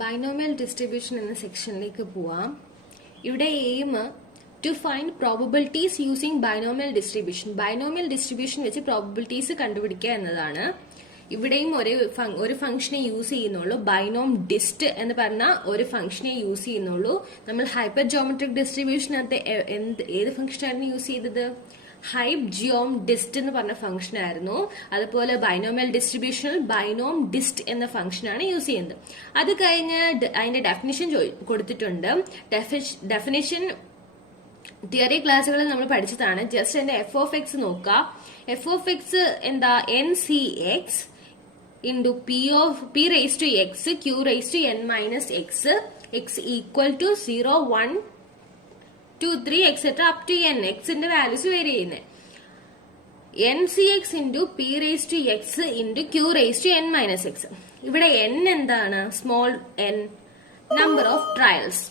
Binomial distribution എന്ന സെക്ഷനിലേക്ക് പോവാം. ഇവിടെ aim to find probabilities using binomial distribution. Binomial distribution വെച്ച് പ്രോബബിലിറ്റീസ് കണ്ടുപിടിക്കുക എന്നതാണ്. ഇവിടെയും ഒരു ഫംഗ്ഷനെ യൂസ് ചെയ്യുന്നുള്ളൂ. ബൈനോം ഡിസ്റ്റ് എന്ന് പറഞ്ഞ ഒരു ഫംഗ്ഷനെ യൂസ് ചെയ്യുന്നുള്ളൂ. നമ്മൾ ഹൈപ്പർ ജോമെട്രിക് ഡിസ്ട്രിബ്യൂഷനകത്ത് ഏത് ഫംഗ്ഷനായിരുന്നു യൂസ് ചെയ്തത്? ഹൈപ്പ് ജിയോം ഡിസ്റ്റ് എന്ന് പറഞ്ഞ ഫംഗ്ഷൻ ആയിരുന്നു. അതുപോലെ ബൈനോമിയൽ ഡിസ്ട്രിബ്യൂഷനിൽ ബൈനോം ഡിസ്റ്റ് എന്ന ഫംഗ്ഷനാണ് യൂസ് ചെയ്യുന്നത്. അത് കഴിഞ്ഞ് അതിന്റെ ഡെഫിനിഷൻ കൊടുത്തിട്ടുണ്ട്. ഡെഫിനിഷൻ തിയറി ക്ലാസ്സുകളിൽ നമ്മൾ പഠിച്ചതാണ്. ജസ്റ്റ് എന്റെ എഫ് ഓഫ് എക്സ് നോക്കുക. എഫ് ഓഫ് എക്സ് എന്താ? N C X into P raise to X Q raise to N minus X X equal to 0, 1, 2, 3 etcetera up to N. എക്സിന്റെ values vary ചെയ്യുന്നത്. N C X into P raise to X into Q raise to N minus X. ഇവിടെ N എന്താണ്? Small N, number of trials.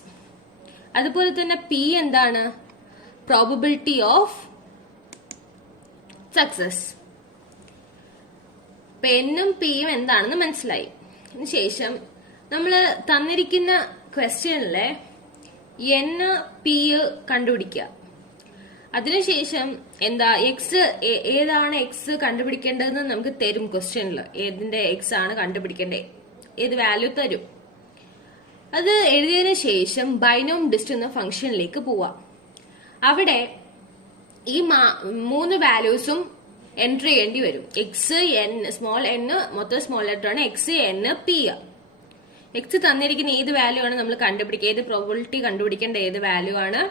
അതുപോലെ തന്നെ P എന്താണ്? Probability of success. ഇപ്പൊ എന്നും പിയും എന്താണെന്ന് മനസ്സിലായി. അതിനുശേഷം നമ്മൾ തന്നിരിക്കുന്ന ക്വസ്റ്റ്യനിലെ എൻ പി കണ്ടുപിടിക്കുക. അതിനുശേഷം എന്താ എക്സ് ഏതാണ് എക്സ് കണ്ടുപിടിക്കേണ്ടതെന്ന് നമുക്ക് തരും. ക്വസ്റ്റ്യനിൽ ഏതിന്റെ എക്സ് ആണ് കണ്ടുപിടിക്കേണ്ടത്, ഏത് വാല്യൂ തരും. അത് എഴുതിയതിനു ശേഷം ബൈനോം ഡിസ്റ്റ് എന്ന ഫംഗ്ഷനിലേക്ക് പോവാം. അവിടെ ഈ 3 വാല്യൂസും എൻട്രി ചെയ്യേണ്ടി വരും. എക്സ്, എൻ, സ്മോൾ എൻ മൊത്തം സ്മോൾ ലെറ്റർ ആണ്. X, N, P. എക്സ് തന്നിരിക്കുന്ന ഏത് വാല്യൂ ആണ് നമ്മൾ കണ്ടുപിടിക്കുക, ഏത് പ്രോബബിലിറ്റി കണ്ടുപിടിക്കേണ്ട ഏത് വാല്യൂ ആണ്.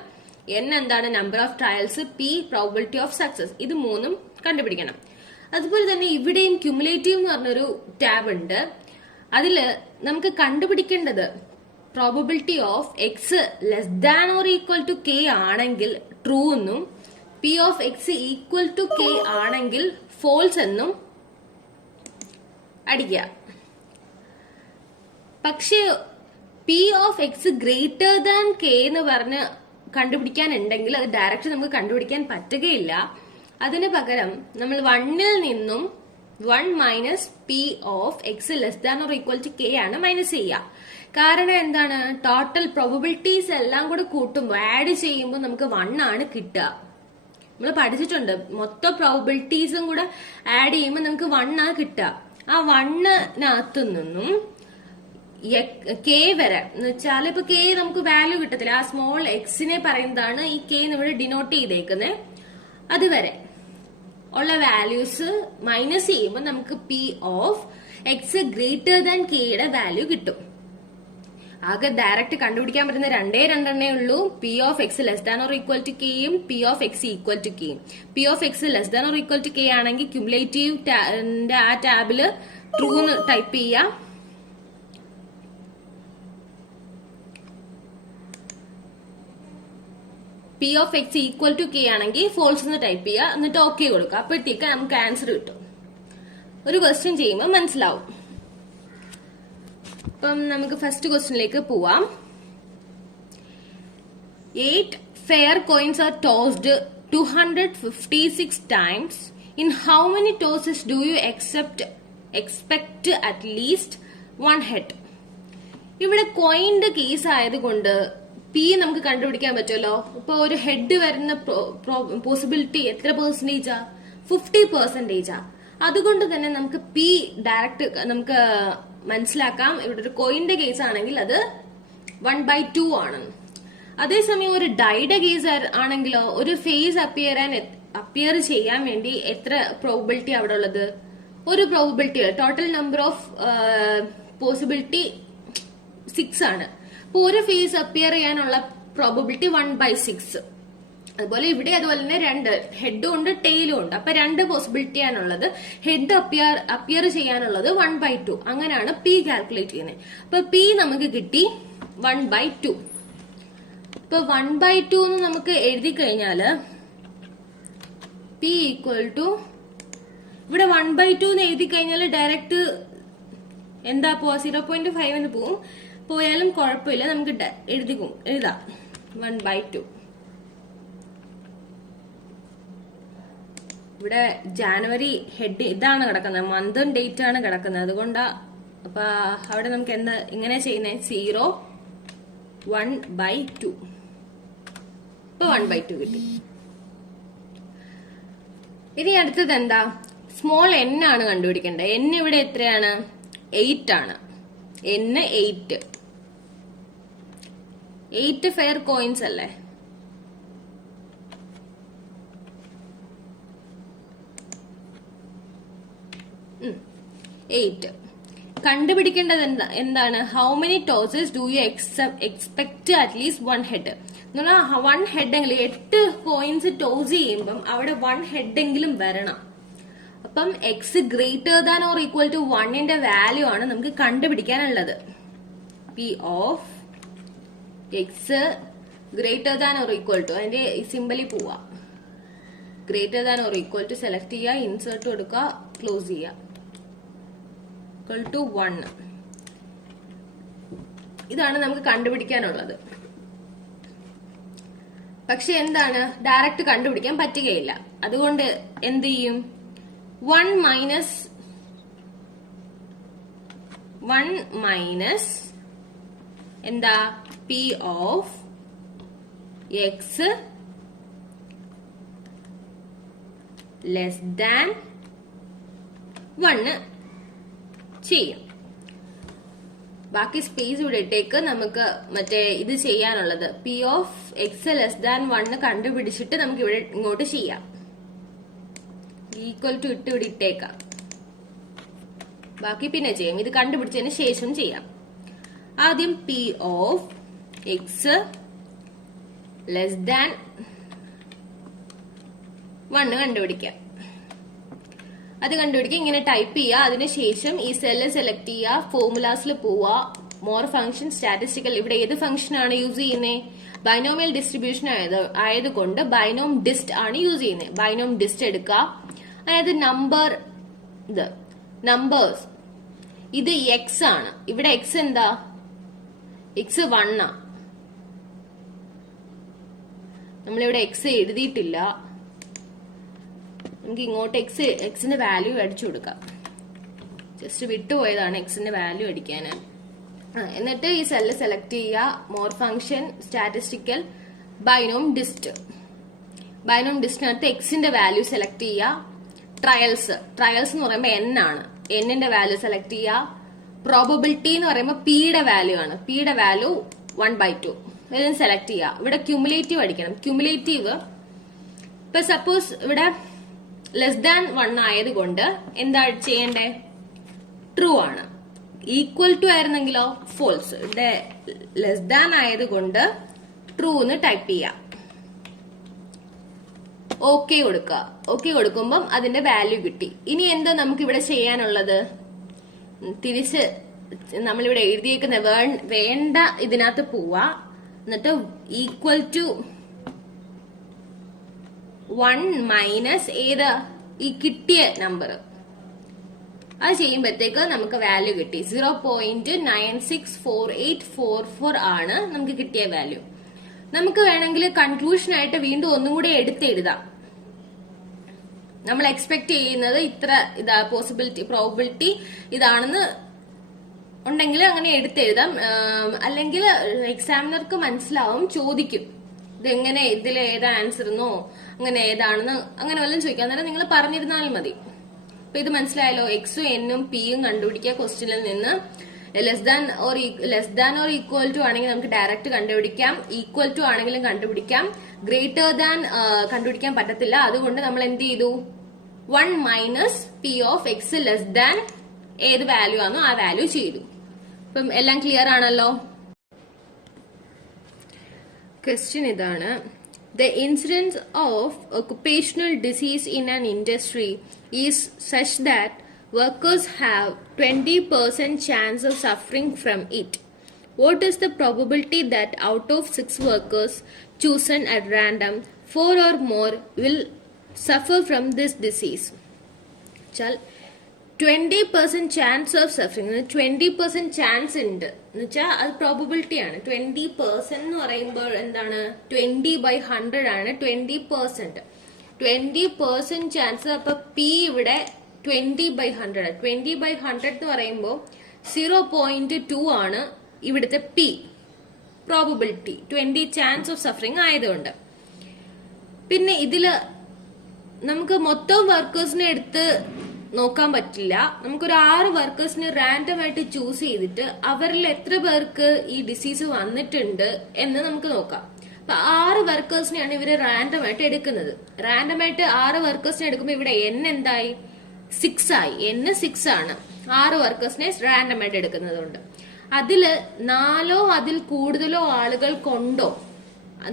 എൻ എന്താണ്? Number of trials. P probability of success. ഇത് 3ഉം കണ്ടുപിടിക്കണം. അതുപോലെ തന്നെ ഇവിടെയും ക്യുമുലേറ്റീവ് എന്ന് പറഞ്ഞൊരു ടാബ് ഉണ്ട്. അതില് നമുക്ക് കണ്ടുപിടിക്കേണ്ടത് probability of X less than or equal to K ആണെങ്കിൽ ട്രൂ എന്നും P of X equal to K ആണെങ്കിൽ ഫോൾസ് എന്നും അടിക്കുക. പക്ഷേ P of X greater than K എന്ന് പറഞ്ഞ് കണ്ടുപിടിക്കാനുണ്ടെങ്കിൽ അത് ഡയറക്റ്റ് നമുക്ക് കണ്ടുപിടിക്കാൻ പറ്റുകയില്ല. അതിന് പകരം നമ്മൾ 1ൽ നിന്നും 1 minus P of X less than or equal to K ആണ് മൈനസ് ചെയ്യുക. കാരണം എന്താണ്? ടോട്ടൽ പ്രോബബിലിറ്റീസ് എല്ലാം കൂടെ കൂട്ടുമ്പോൾ ആഡ് ചെയ്യുമ്പോൾ നമുക്ക് 1 ആണ് കിട്ടുക. നമ്മൾ പഠിച്ചിട്ടുണ്ട്. മൊത്തം പ്രോബബിലിറ്റീസും കൂടെ ആഡ് ചെയ്യുമ്പോൾ നമുക്ക് 1 ആണ് കിട്ടുക. ആ 1നകത്തു നിന്നും കെ വരെ എന്ന് വെച്ചാൽ ഇപ്പൊ കെ നമുക്ക് വാല്യൂ കിട്ടത്തില്ല. ആ സ്മോൾ എക്സിനെ പറയുന്നതാണ് ഈ കെ ഇവിടെ ഡിനോട്ട് ചെയ്തേക്കുന്നത്. അതുവരെ ഉള്ള വാല്യൂസ് മൈനസ് ചെയ്യുമ്പോൾ നമുക്ക് P of X greater than കെയുടെ വാല്യൂ കിട്ടും. ആകെ ഡയറക്റ്റ് കണ്ടുപിടിക്കാൻ പറ്റുന്ന രണ്ടെണ്ണേ ഉള്ളൂ. P of X less than or equal to കെയും P of X equal to കെയും. P of X less than or equal to K ആണെങ്കിൽ ക്യുമുലേറ്റീവ് ആ ടാബില് ട്രൂ എന്ന് ടൈപ്പ് ചെയ്യാം. P of X equal to K ആണെങ്കിൽ false എന്ന് type ചെയ്യുക. എന്നിട്ട് ഓക്കെ കൊടുക്കുക. അപ്പോഴത്തേക്ക് നമുക്ക് ആൻസർ കിട്ടും. ഒരു ക്വസ്റ്റ്യൻ ചെയ്യുമ്പോൾ മനസ്സിലാവും. അപ്പം നമുക്ക് ഫസ്റ്റ് ക്വസ്റ്റ്യനിലേക്ക് പോവാം. 8 fair coins are tossed 256 times. In how many tosses do you expect at least 1 head? ഇവിടെ കോയിന്റെ കേസ് ആയതുകൊണ്ട് പി നമുക്ക് കണ്ടുപിടിക്കാൻ പറ്റുമല്ലോ. ഇപ്പൊ ഒരു ഹെഡ് വരുന്ന പോസിബിലിറ്റി എത്ര പെർസെന്റേജാ? 50%. അതുകൊണ്ട് തന്നെ നമുക്ക് പി ഡയറക്റ്റ് നമുക്ക് മനസ്സിലാക്കാം. ഇവിടെ ഒരു കോയിന്റെ കേസ് ആണെങ്കിൽ അത് 1/2 ആണ്. അതേസമയം ഒരു ഡൈയുടെ കേസ് ആണെങ്കിലോ ഒരു ഫേസ് അപ്പിയർ ചെയ്യാൻ വേണ്ടി എത്ര പ്രോബബിലിറ്റി അവിടെ ഉള്ളത്? ഒരു probability. Total number of possibility 6 ആണ്. അപ്പൊ ഒരു ഫേസ് അപ്പിയർ ചെയ്യാനുള്ള പ്രോബബിലിറ്റി 1/6. അതുപോലെ ഇവിടെ അതുപോലെ തന്നെ 2 ഹെഡും ഉണ്ട് ടെയിലും ഉണ്ട്. അപ്പൊ 2 പോസിബിലിറ്റി ആണുള്ളത്. ഹെഡ് അപ്പിയർ ചെയ്യാനുള്ളത് 1/2. അങ്ങനെയാണ് പി കാൽക്കുലേറ്റ് ചെയ്യുന്നത്. അപ്പൊ പി നമുക്ക് കിട്ടി 1/2. ഇപ്പൊ 1/2 എന്ന് നമുക്ക് എഴുതി കഴിഞ്ഞാല് പി ഈക്വൽ ടു ഇവിടെ 1/2 എന്ന് എഴുതി കഴിഞ്ഞാൽ ഡയറക്റ്റ് എന്താ പോവാ? 0.5 എന്ന് പോവും. പോയാലും കുഴപ്പമില്ല, നമുക്ക് എഴുതാം 1/2. ഇവിടെ ജാനുവരി ഹെഡ് ഇതാണ് കിടക്കുന്നത്, മന്തും ഡേറ്റ് ആണ് കിടക്കുന്നത്. അതുകൊണ്ടാ അപ്പൊ അവിടെ നമുക്ക് എന്താ ഇങ്ങനെ ചെയ്യുന്നത്? 0 1/2. ഇപ്പൊ 1/2 കിട്ടി. ഇനി അടുത്തത് എന്താ? സ്മോൾ n ആണ് കണ്ടുപിടിക്കേണ്ടത്. n ഇവിടെ എത്രയാണ്? 8 ആണ്. n 8 ഫെയർ കോയിൻസ് അല്ലേ? കണ്ടുപിടിക്കേണ്ടത് എന്താണ്? How many tosses do you expect at least 1 head? എന്നുള്ള 1 ഹെഡ് എങ്കിലും 8 കോയിൻസ് ടോസ് ചെയ്യുമ്പം അവിടെ 1 ഹെഡ് എങ്കിലും വരണം. അപ്പം x greater than or equal to 1ന്റെ വാല്യൂ ആണ് നമുക്ക് കണ്ടുപിടിക്കാനുള്ളത്. P of X greater than or equal to, അതിന്റെ സിമ്പലി പോവാ. Greater than or equal to select ചെയ്യുക, ഇൻസേർട്ട് കൊടുക്കുക, ക്ലോസ് ചെയ്യുക. Equal to 1. ഇതാണ് നമുക്ക് കണ്ടുപിടിക്കാനുള്ളത്. പക്ഷെ എന്താണ്? ഡയറക്റ്റ് കണ്ടുപിടിക്കാൻ പറ്റുകയില്ല. അതുകൊണ്ട് എന്ത് ചെയ്യും? 1 മൈനസ് എന്താ? P of X less than 1 ചെയ്യും. ബാക്കി സ്പേസ് ഇവിടെ ഇട്ടേക്ക്. നമുക്ക് മറ്റേ ഇത് ചെയ്യാനുള്ളത് P of X less than 1 കണ്ടുപിടിച്ചിട്ട് നമുക്ക് ഇവിടെ ഇങ്ങോട്ട് ചെയ്യാം. ഈക്വൽ ടു ഇട്ട് ഇവിടെ ഇട്ടേക്കാം. ബാക്കി പിന്നെ ചെയ്യാം. ഇത് കണ്ടുപിടിച്ചതിന് ശേഷം ചെയ്യാം. ആദ്യം P of X less than 1 കണ്ടുപിടിക്കാം. അത് കണ്ടുപിടിക്കുക. ഇങ്ങനെ ടൈപ്പ് ചെയ്യുക. അതിനുശേഷം ഈ സെല്ല് സെലക്ട് ചെയ്യുക, ഫോർമുലാസിൽ പോവുക, മോർ ഫംഗ്ഷൻ, സ്റ്റാറ്റിസ്റ്റിക്കൽ. ഇവിടെ ഏത് ഫംഗ്ഷൻ ആണ് യൂസ് ചെയ്യുന്നത്? ബൈനോമിയൽ ഡിസ്ട്രിബ്യൂഷൻ ആയതുകൊണ്ട് ബൈനോം ഡിസ്റ്റ് ആണ് യൂസ് ചെയ്യുന്നത്. ബൈനോം ഡിസ്റ്റ് എടുക്കുക. അതായത് നമ്പേഴ്സ് ഇത് എക്സ് ആണ്. ഇവിടെ എക്സ് എന്താ? എക്സ് 1 ആ. നമ്മളിവിടെ എക്സ് എഴുതിയിട്ടില്ല. നമുക്ക് ഇങ്ങോട്ട് എക്സിന്റെ വാല്യൂ അടിച്ചു കൊടുക്കാം. ജസ്റ്റ് വിട്ടുപോയതാണ് എക്സിന്റെ വാല്യൂ അടിക്കാൻ. എന്നിട്ട് ഈ സെല്ല് സെലക്ട് ചെയ്യുക, മോർ ഫംഗ്ഷൻ, സ്റ്റാറ്റിസ്റ്റിക്കൽ, ബൈനോം ഡിസ്റ്റ്. ബൈനോം ഡിസ്റ്റിനകത്ത് എക്സിന്റെ വാല്യൂ സെലക്ട് ചെയ്യുക. ട്രയൽസ് എന്ന് പറയുമ്പോൾ n ആണ്. n-ന്റെ വാല്യൂ സെലക്ട് ചെയ്യുക. പ്രോബബിലിറ്റി എന്ന് പറയുമ്പോൾ പിയുടെ വാല്യൂ ആണ്. പിയുടെ വാല്യൂ 1/2. ഇതിന് സെലക്ട് ചെയ്യുക. ഇവിടെ ക്യുമുലേറ്റീവ് അടിക്കണം. ക്യുമുലേറ്റീവ് ഇപ്പൊ സപ്പോസ് ഇവിടെ ലെസ് ദാൻ 1 ആയതുകൊണ്ട് എന്താ ചെയ്യണ്ടേ? ട്രൂ ആണ്. ഈക്വൽ ടു ആയിരുന്നെങ്കിലോ ഫോൾസ്. ഇവിടെ ലെസ് ദാൻ ആയതുകൊണ്ട് ട്രൂ എന്ന് ടൈപ്പ് ചെയ്യാം. ഓക്കെ കൊടുക്കുക. ഓക്കെ കൊടുക്കുമ്പം അതിന്റെ വാല്യൂ കിട്ടി. ഇനി എന്താ നമുക്ക് ഇവിടെ ചെയ്യാനുള്ളത്? തിരിച്ച് നമ്മളിവിടെ എഴുതിയേക്കുന്ന വേണ്ട ഇതിനകത്ത് പോവാ. എന്നിട്ട് ഈക്വൽ ടു 1 മൈനസ് ഏത്? ഈ കിട്ടിയ നമ്പർ. അത് ചെയ്യുമ്പോഴത്തേക്ക് നമുക്ക് വാല്യൂ കിട്ടി. 0.964844 ആണ് നമുക്ക് കിട്ടിയ വാല്യൂ. നമുക്ക് വേണമെങ്കിൽ കൺക്ലൂഷൻ ആയിട്ട് വീണ്ടും ഒന്നും കൂടെ എടുത്തെഴുതാം. നമ്മൾ എക്സ്പെക്ട് ചെയ്യുന്നത് ഇത്ര ഇതാ പ്രോബിലിറ്റി ഇതാണെന്ന് ഉണ്ടെങ്കിൽ അങ്ങനെ എടുത്തെഴുതാം. അല്ലെങ്കിൽ എക്സാമിനർക്ക് മനസ്സിലാവും, ചോദിക്കും ഇതെങ്ങനെ, ഇതിൽ ഏതാ ആൻസർ എന്നോ അങ്ങനെ ഏതാണെന്ന് അങ്ങനെ വല്ലതും ചോദിക്കാം. അന്നേരം നിങ്ങൾ പറഞ്ഞിരുന്നാലും മതി. അപ്പൊ ഇത് മനസ്സിലായല്ലോ. എക്സും എന്നും പിയും കണ്ടുപിടിക്കുക ക്വസ്റ്റ്യനിൽ നിന്ന്. Less than or equal to ആണെങ്കിൽ നമുക്ക് ഡയറക്റ്റ് കണ്ടുപിടിക്കാം. ഈക്വൽ ടു ആണെങ്കിലും കണ്ടുപിടിക്കാം. ഗ്രേറ്റർ ദാൻ കണ്ടുപിടിക്കാൻ പറ്റത്തില്ല. അതുകൊണ്ട് നമ്മൾ എന്ത് ചെയ്തു? 1 minus P of X less than ഏത് വാല്യൂ ആണോ ആ വാല്യൂ ചെയ്തു. അപ്പം എല്ലാം ക്ലിയർ ആണല്ലോ. ക്വസ്റ്റ്യൻ ഇതാണ്. The incidence of occupational disease in an industry is such that workers have 20% chance of suffering from it. What is the probability that out of 6 workers chosen at random, 4 or more will suffer from this disease? Chal 20% chance of suffering. 20% chance ഉണ്ട് എന്ന് വെച്ചാൽ അത് probability ആണ്. 20% എന്ന് പറയുമ്പോൾ എന്താണ്? 20/100 ആണ് 20%. 20% chance. അപ്പൊ പി ഇവിടെ 20/100. 20/100 എന്ന് പറയുമ്പോൾ 0.2 ആണ് ഇവിടുത്തെ P probability 20 chance of suffering ആയതുകൊണ്ട്. പിന്നെ ഇതില് നമുക്ക് മൊത്തം വർക്കേഴ്സിനെ എടുത്ത് നോക്കാൻ പറ്റില്ല. നമുക്കൊരു 6 വർക്കേഴ്സിനെ റാൻഡം ആയിട്ട് ചൂസ് ചെയ്തിട്ട് അവരിൽ എത്ര പേർക്ക് ഈ ഡിസീസ് വന്നിട്ടുണ്ട് എന്ന് നമുക്ക് നോക്കാം. അപ്പൊ 6 വർക്കേഴ്സിനെയാണ് ഇവര് റാൻഡം ആയിട്ട് എടുക്കുന്നത്. റാൻഡം ആയിട്ട് 6 വർക്കേഴ്സിനെ എടുക്കുമ്പോൾ ഇവിടെ എൻ എന്തായി 6 ആയി. എൻ 6 ആണ് 6 വർക്കേഴ്സിനെ റാൻഡം ആയിട്ട് എടുക്കുന്നതുകൊണ്ട്. അതില് 4 അതിൽ കൂടുതലോ ആളുകൾ കൊണ്ടോ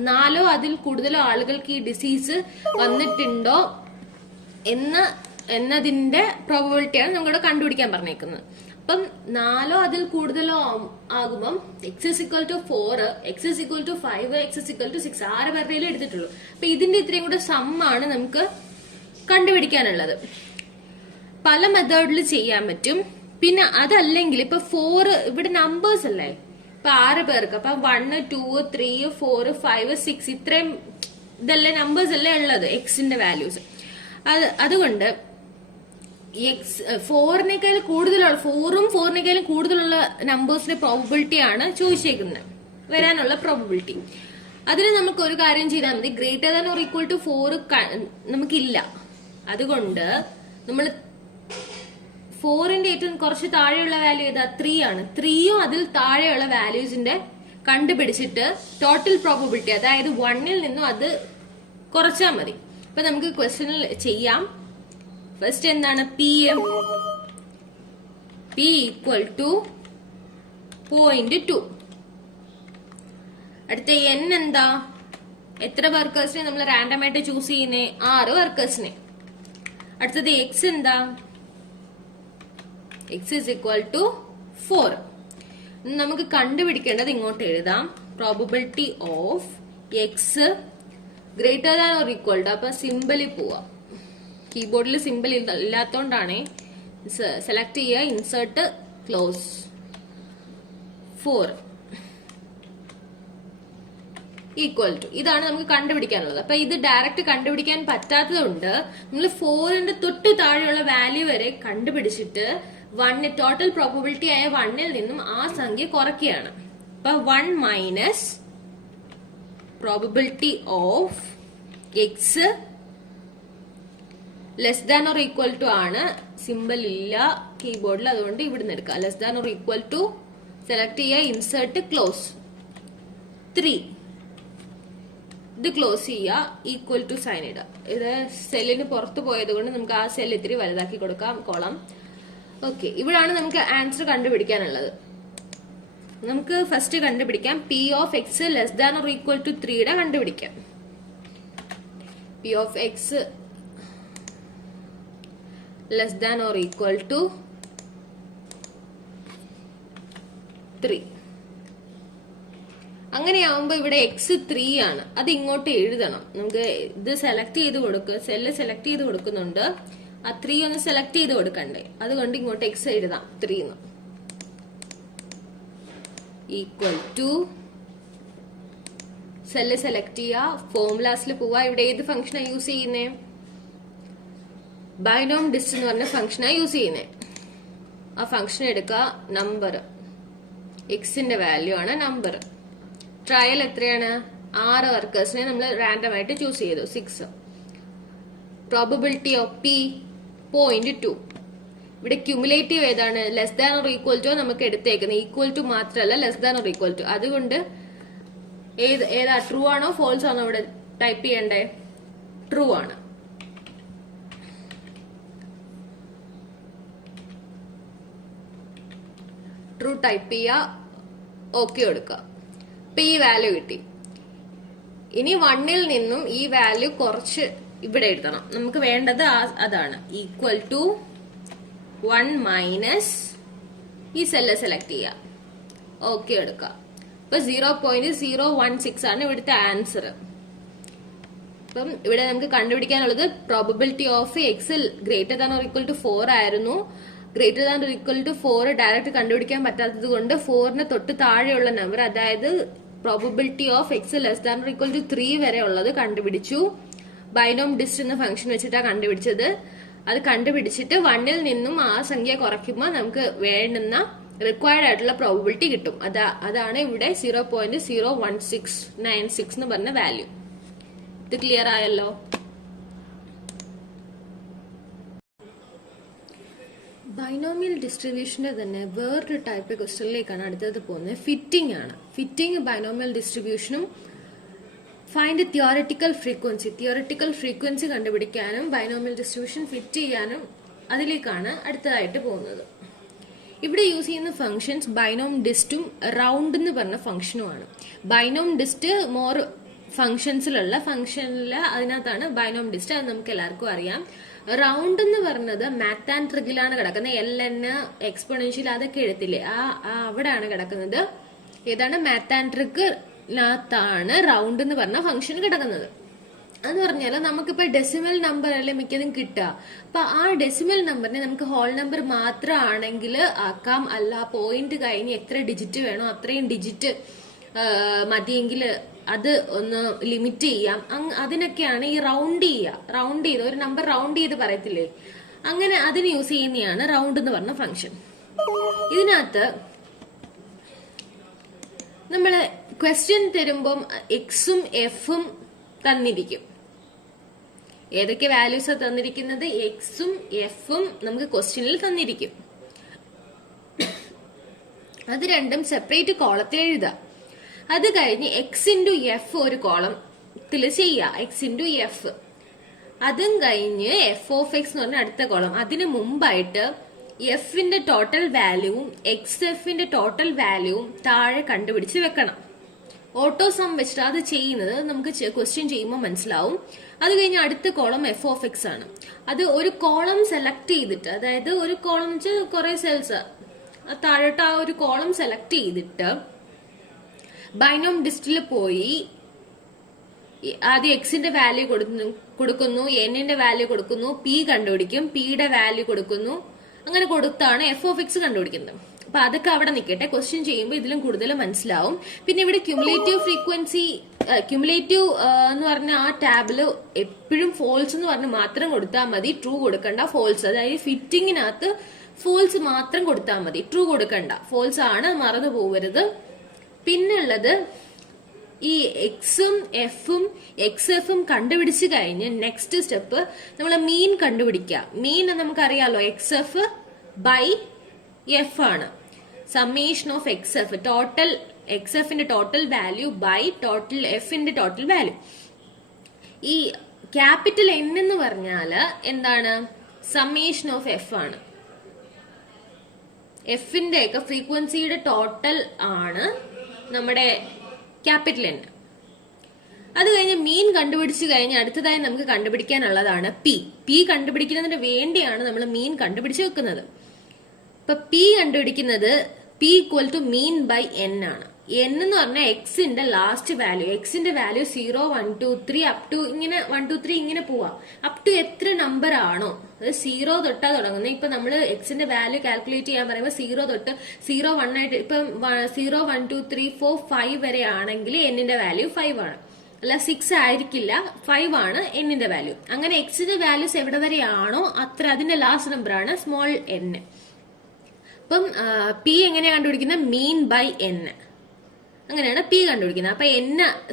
4 അതിൽ കൂടുതലോ ആളുകൾക്ക് ഈ ഡിസീസ് വന്നിട്ടുണ്ടോ എന്നതിന്റെ പ്രോബബിലിറ്റിയാണ് നമ്മളിവിടെ കണ്ടുപിടിക്കാൻ പറഞ്ഞേക്കുന്നത്. അപ്പം 4 അതിൽ കൂടുതലോ ആകുമ്പം x=4, x=5, x=6 6 പേരുടെയിലും എടുത്തിട്ടുള്ളൂ. അപ്പൊ ഇതിന്റെ ഇത്രയും കൂടെ സമ്മാണ് നമുക്ക് കണ്ടുപിടിക്കാനുള്ളത്. പല മെത്തേഡിൽ ചെയ്യാൻ പറ്റും. പിന്നെ അതല്ലെങ്കിൽ ഇപ്പൊ 4 ഇവിടെ നമ്പേഴ്സ് അല്ലേ, ഇപ്പൊ 6 പേർക്ക് അപ്പൊ 1 2 3 4 5 6 ഇത്രയും ഇതല്ലേ നമ്പേഴ്സ് അല്ലേ ഉള്ളത് എക്സിന്റെ വാല്യൂസ്. അതുകൊണ്ട് ഫോറിനേക്കാളും കൂടുതലുള്ള 4ഉം 4നേക്കാളും കൂടുതലുള്ള നമ്പേഴ്സിന്റെ പ്രോബബിലിറ്റി ആണ് ചോദിച്ചേക്കുന്നത്, വരാനുള്ള പ്രോബബിലിറ്റി. അതിന് നമുക്ക് ഒരു കാര്യം ചെയ്താൽ മതി, greater than or equal to 4 നമുക്കില്ല. അതുകൊണ്ട് നമ്മൾ 4ന്റെ ഏറ്റവും കുറച്ച് താഴെയുള്ള വാല്യൂ ഏതാ 3 ആണ്. 3യും അതിൽ താഴെയുള്ള വാല്യൂസിന്റെ കണ്ടുപിടിച്ചിട്ട് ടോട്ടൽ പ്രോബബിലിറ്റി അതായത് 1ൽ നിന്നും അത് കുറച്ചാൽ മതി. അപ്പൊ നമുക്ക് ക്വസ്റ്റ്യനിൽ ചെയ്യാം. ഫസ്റ്റ് എന്താണ് പി ഈക്വൽ ടു 0.2. അടുത്ത എൻ എന്താ, എത്ര വർക്കേഴ്സിനെ നമ്മൾ റാൻഡം ആയിട്ട് ചൂസ് ചെയ്യുന്നേ 6 വർക്കേഴ്സിനെ. അടുത്തത് എക്സ് എന്താ, x=4. നമുക്ക് കണ്ടുപിടിക്കേണ്ടത് ഇങ്ങോട്ട് എഴുതാം. Probability of X greater than or equal to. അപ്പൊ സിമ്പിളിൽ പോവാം. കീബോർഡിൽ സിമ്പിൾ ഇല്ലാത്തോണ്ടാണ്. സെലക്ട് ചെയ്യുക, ഇൻസേർട്ട്, ക്ലോസ്. 4 ഈക്വൽ ടു ഇതാണ് നമുക്ക് കണ്ടുപിടിക്കാനുള്ളത്. അപ്പൊ ഇത് ഡയറക്റ്റ് കണ്ടുപിടിക്കാൻ പറ്റാത്തതുകൊണ്ട് നമ്മൾ 4ന്റെ തൊട്ട് താഴെയുള്ള വാല്യൂ വരെ കണ്ടുപിടിച്ചിട്ട് 1 ടോട്ടൽ പ്രോബബിലിറ്റി ആയ 1ൽ നിന്നും ആ സംഖ്യ കുറയ്ക്കുകയാണ്. അപ്പൊ 1 minus probability of X less than or equal to ആണ്. സിമ്പിൾ ഇല്ല കീബോർഡിൽ, അതുകൊണ്ട് ഇവിടുന്ന് എടുക്കാം. Less than or equal to select ചെയ്യുക, ഇൻസേർട്ട്, ക്ലോസ്. 3 ഇത് ക്ലോസ് ചെയ്യുക, ഈക്വൽ ടു സൈൻ ഇടുക. ഇത് സെല്ലിന് പുറത്ത് പോയത് കൊണ്ട് നമുക്ക് ആ സെൽ ഇത്തിരി വലുതാക്കി കൊടുക്കാം, കോളം. ഓക്കെ, ഇവിടാണ് നമുക്ക് ആൻസർ കണ്ടുപിടിക്കാനുള്ളത്. നമുക്ക് ഫസ്റ്റ് കണ്ടുപിടിക്കാം P of X less than or equal to 3യുടെ കണ്ടുപിടിക്കാം. P of X less than or equal to 3. അങ്ങനെയാവുമ്പോ ഇവിടെ എക്സ് 3 ആണ്. അത് ഇങ്ങോട്ട് എഴുതണം. നമുക്ക് ഇത് സെലക്ട് ചെയ്ത് കൊടുക്കുക, സെല്ല് സെലക്ട് ചെയ്ത് കൊടുക്കുന്നുണ്ട്. ആ 3 ഒന്ന് സെലക്ട് ചെയ്ത് കൊടുക്കണ്ടേ, അതുകൊണ്ട് ഇങ്ങോട്ട് എക്സ് എഴുതാം. 3 ഈക്വൽ ടു സെല്ല് സെലക്ട് ചെയ്യുക, ഫോർമുലാസിൽ പോവാ. ഇവിടെ ഏത് ഫംഗ്ഷനാ യൂസ് ചെയ്യുന്നേ, ബൈനോം ഡിസ്റ്റ് എന്ന് പറഞ്ഞ ഫംഗ്ഷനാ യൂസ് ചെയ്യുന്നേ. ആ ഫംഗ്ഷൻ എടുക്കുക, നമ്പർ എക്സിന്റെ വാല്യൂ ആണ് നമ്പർ. ട്രയൽ എത്രയാണ്, 6 വർക്കേഴ്സിനെ നമ്മൾ റാൻഡം ആയിട്ട് ചൂസ് ചെയ്തു, 6. Probability of P 0.2. ഇവിടെ ക്യുമുലേറ്റീവ് ഏതാണ്, less than or equal to നമുക്ക് എടുത്തേക്കുന്നത്. ഈക്വൽ ടു മാത്രമല്ല, less than or equal to. അതുകൊണ്ട് ഏതാ ട്രൂ ആണോ ഫോൾസ് ആണോ ഇവിടെ ടൈപ്പ് ചെയ്യണ്ടേ, ട്രൂ ആണ്. ട്രൂ ടൈപ്പ് ചെയ്യുക, ഓക്കെ കൊടുക്കുക. ഇപ്പൊ ഈ വാല്യൂ കിട്ടി. ഇനി 1ൽ നിന്നും ഈ വാല്യൂ കുറച്ച് ഇവിടെ എഴുതണം. നമുക്ക് വേണ്ടത് അതാണ്. ഈക്വൽ ടു 1 മൈനസ് ഈ സെല്ല് സെലക്ട് ചെയ്യുക, ഓക്കെ എടുക്കുക. ഇപ്പൊ 0.016 ആണ് ഇവിടുത്തെ ആൻസർ. അപ്പം ഇവിടെ നമുക്ക് കണ്ടുപിടിക്കാനുള്ളത് probability of X greater than or equal to 4 ആയിരുന്നു. Greater than or equal to 4 direct കണ്ടുപിടിക്കാൻ പറ്റാത്തത് കൊണ്ട് 4ന് തൊട്ട് താഴെയുള്ള നമ്പർ, അതായത് probability of X less than or equal to 3 വരെ ഉള്ളത് കണ്ടുപിടിച്ചു. ബൈനോം ഡിസ്റ്റ് എന്ന ഫംഗ്ഷൻ വെച്ചിട്ടാണ് കണ്ടുപിടിച്ചത്. അത് കണ്ടുപിടിച്ചിട്ട് 1ൽ നിന്നും ആ സംഖ്യ കുറയ്ക്കുമ്പോൾ നമുക്ക് വേണ്ടുന്ന റിക്വയർഡ് ആയിട്ടുള്ള പ്രോബിലിറ്റി കിട്ടും. അതാണ് ഇവിടെ 0.01696 എന്ന് പറഞ്ഞ വാല്യൂ. ഇത് ക്ലിയർ ആയല്ലോ? ബൈനോമിയൽ ഡിസ്ട്രിബ്യൂഷന്റെ തന്നെ വേറൊരു ടൈപ്പ് ക്വസ്റ്റ്യനിലേക്കാണ് അടുത്തത് പോകുന്നത്. ഫിറ്റിംഗ് ആണ്. ഫിറ്റിംഗ് ബൈനോമിയൽ ഡിസ്ട്രിബ്യൂഷനും ഫൈൻഡ് തിയോറിറ്റിക്കൽ ഫ്രീക്വൻസി കണ്ടുപിടിക്കാനും ബൈനോമിയൽ ഡിസ്ട്രിബ്യൂഷൻ ഫിറ്റ് ചെയ്യാനും അതിലേക്കാണ് അടുത്തതായിട്ട് പോകുന്നത്. ഇവിടെ യൂസ് ചെയ്യുന്ന ഫംഗ്ഷൻസ് ബൈനോം ഡിസ്റ്റും റൗണ്ട് എന്ന് പറഞ്ഞ ഫംഗ്ഷനുമാണ്. ബൈനോം ഡിസ്റ്റ് മോർ ഫംഗ്ഷനിൽ അതിനകത്താണ് ബൈനോം ഡിസ്റ്റ്. അത് നമുക്ക് എല്ലാവർക്കും അറിയാം. റൗണ്ട് എന്ന് പറഞ്ഞത് മാത്ത് ആൻഡ് ട്രിക്കിലാണ് കിടക്കുന്നത്. LN എക്സ്പൊണൻഷ്യൽ അതൊക്കെ എഴുത്തില്ലേ, അവിടെയാണ് കിടക്കുന്നത്. ഏതാണ്? മാത്ത് ആൻഡ് ട്രിക്കിനകത്താണ് റൗണ്ട് എന്ന് പറഞ്ഞ ഫംഗ്ഷൻ കിടക്കുന്നത്. എന്ന് പറഞ്ഞാൽ നമുക്കിപ്പോ ഡെസിമൽ നമ്പർ അല്ലേ മിക്കതും കിട്ടുക. അപ്പൊ ആ ഡെസിമൽ നമ്പറിനെ നമുക്ക് ഹോൾ നമ്പർ മാത്രമാണെങ്കിൽ ആക്കാം. അല്ല പോയിന്റ് കഴിഞ്ഞ് എത്ര ഡിജിറ്റ് വേണോ അത്രയും ഡിജിറ്റ് മതിയെങ്കിൽ അത് ഒന്ന് ലിമിറ്റ് ചെയ്യാം. അതിനൊക്കെയാണ് ഈ റൗണ്ട് ചെയ്ത് ഒരു നമ്പർ റൗണ്ട് ചെയ്ത് പറയത്തില്ലേ, അങ്ങനെ അതിന് യൂസ് ചെയ്യുന്നതാണ് റൗണ്ട് എന്ന് പറഞ്ഞ ഫംഗ്ഷൻ. ഇതിനകത്ത് നമ്മള് ക്വസ്റ്റ്യൻ തരുമ്പം എക്സും എഫും തന്നിരിക്കും. ഏതൊക്കെ വാല്യൂസ് തന്നിരിക്കുന്നത്? എക്സും എഫും നമുക്ക് ക്വസ്റ്റ്യനിൽ തന്നിരിക്കും. അത് രണ്ടും സെപ്പറേറ്റ് കോളത്തിൽ എഴുതുക. അത് കഴിഞ്ഞ് എക്സ് ഇൻറ്റു എഫ് ഒരു കോളത്തിൽ ചെയ്യുക, എക്സ് ഇൻറ്റു എഫ്. അതും കഴിഞ്ഞ് എഫ് ഓഫ് എക്സ് എന്ന് പറഞ്ഞ അടുത്ത കോളം. അതിന് മുമ്പായിട്ട് എഫിന്റെ ടോട്ടൽ വാല്യൂവും എക്സ് എഫിന്റെ ടോട്ടൽ വാല്യൂവും താഴെ കണ്ടുപിടിച്ച് വെക്കണം. ഓട്ടോ സം വെച്ചിട്ട് അത് ചെയ്യുന്നത് നമുക്ക് ക്വസ്റ്റ്യൻ ചെയ്യുമ്പോൾ മനസ്സിലാവും. അത് കഴിഞ്ഞ് അടുത്ത കോളം എഫ് ഓഫ് എക്സ് ആണ്. അത് ഒരു കോളം സെലക്ട് ചെയ്തിട്ട്, അതായത് ഒരു കോളം വെച്ചാൽ കുറെ സെൽസ് താഴോട്ട് ആ ഒരു കോളം സെലക്ട് ചെയ്തിട്ട് ബൈനോം ഡിസ്റ്റിൽ പോയി ആദ്യം എക്സിന്റെ വാല്യൂ കൊടുക്കുന്നു, എന്നിന്റെ വാല്യൂ കൊടുക്കുന്നു, പി കണ്ടുപിടിക്കും, പിയുടെ വാല്യൂ കൊടുക്കുന്നു. അങ്ങനെ കൊടുത്താണ് എഫ് ഓഫ് എക്സ് കണ്ടുപിടിക്കുന്നത്. അപ്പൊ അതൊക്കെ അവിടെ നിൽക്കട്ടെ, ക്വസ്റ്റ്യൻ ചെയ്യുമ്പോൾ ഇതിലും കൂടുതൽ മനസ്സിലാവും. പിന്നെ ഇവിടെ ക്യുമുലേറ്റീവ് എന്ന് പറഞ്ഞ ആ ടാബില് എപ്പോഴും ഫോൾസ് എന്ന് പറഞ്ഞ് മാത്രം കൊടുത്താൽ മതി, ട്രൂ കൊടുക്കണ്ട. ഫോൾസ്, അതായത് ഫിറ്റിങ്ങിനകത്ത് ഫോൾസ് മാത്രം കൊടുത്താൽ മതി, ട്രൂ കൊടുക്കണ്ട. ഫോൾസ് ആണ്, മറന്നു പോകരുത്. പിന്നുള്ളത് ഈ എക്സും എഫും എക്സ് എഫും കണ്ടുപിടിച്ച് കഴിഞ്ഞ് നെക്സ്റ്റ് സ്റ്റെപ്പ് നമ്മൾ മീൻ കണ്ടുപിടിക്കുക. മീൻ നമുക്കറിയാലോ, എക്സ് എഫ് ബൈ എഫ് ആണ്. Summation of X F, total X എഫിന്റെ ടോട്ടൽ വാല്യൂ ബൈ ടോട്ടൽ എഫിന്റെ ടോട്ടൽ വാല്യൂ. ഈ ക്യാപിറ്റൽ എൻ എന്ന് പറഞ്ഞാല് എന്താണ്? സമ്മേഷൻ ഓഫ് എഫ് ആണ്. എഫിന്റെ ഒക്കെ ഫ്രീക്വൻസിയുടെ ടോട്ടൽ ആണ് നമ്മുടെ ക്യാപിറ്റൽ എൻ. അത് കഴിഞ്ഞ് മീൻ കണ്ടുപിടിച്ചു കഴിഞ്ഞ് അടുത്തതായി നമുക്ക് കണ്ടുപിടിക്കാനുള്ളതാണ് പി കണ്ടുപിടിക്കുന്നതിന് വേണ്ടിയാണ് നമ്മൾ മീൻ കണ്ടുപിടിച്ച് വെക്കുന്നത്. ഇപ്പൊ പി കണ്ടുപിടിക്കുന്നത് P equal to mean by N ആണ്. എൻ എന്ന് പറഞ്ഞാൽ എക്സിന്റെ ലാസ്റ്റ് വാല്യൂ. എക്സിന്റെ വാല്യൂ 0, 1, 2, 3 അപ് ടു ഇങ്ങനെ 1, 2, 3 ഇങ്ങനെ പോവാം. അപ് ടു എത്ര നമ്പർ ആണോ, അത് 0 തൊട്ടാ തുടങ്ങുന്നത്. ഇപ്പൊ നമ്മൾ എക്സിന്റെ വാല്യൂ കാൽക്കുലേറ്റ് ചെയ്യാൻ പറയുമ്പോൾ 0 തൊട്ട് 0, 1 ആയിട്ട് ഇപ്പം 0, 1, 2, 3, 4, 5 വരെ ആണെങ്കിൽ എന്നിന്റെ വാല്യൂ 5 ആണ്. അല്ല 6 ആയിരിക്കില്ല, 5 ആണ് എന്നിന്റെ വാല്യൂ. അങ്ങനെ എക്സിന്റെ വാല്യൂസ് എവിടെ വരെയാണോ അത്ര അതിന്റെ ലാസ്റ്റ് നമ്പർ ആണ് സ്മോൾ എൻ. അപ്പം പി എങ്ങനെയാ കണ്ടുപിടിക്കുന്നത്? Mean by N. അങ്ങനെയാണ് പി കണ്ടുപിടിക്കുന്നത്. അപ്പൊ എൻ,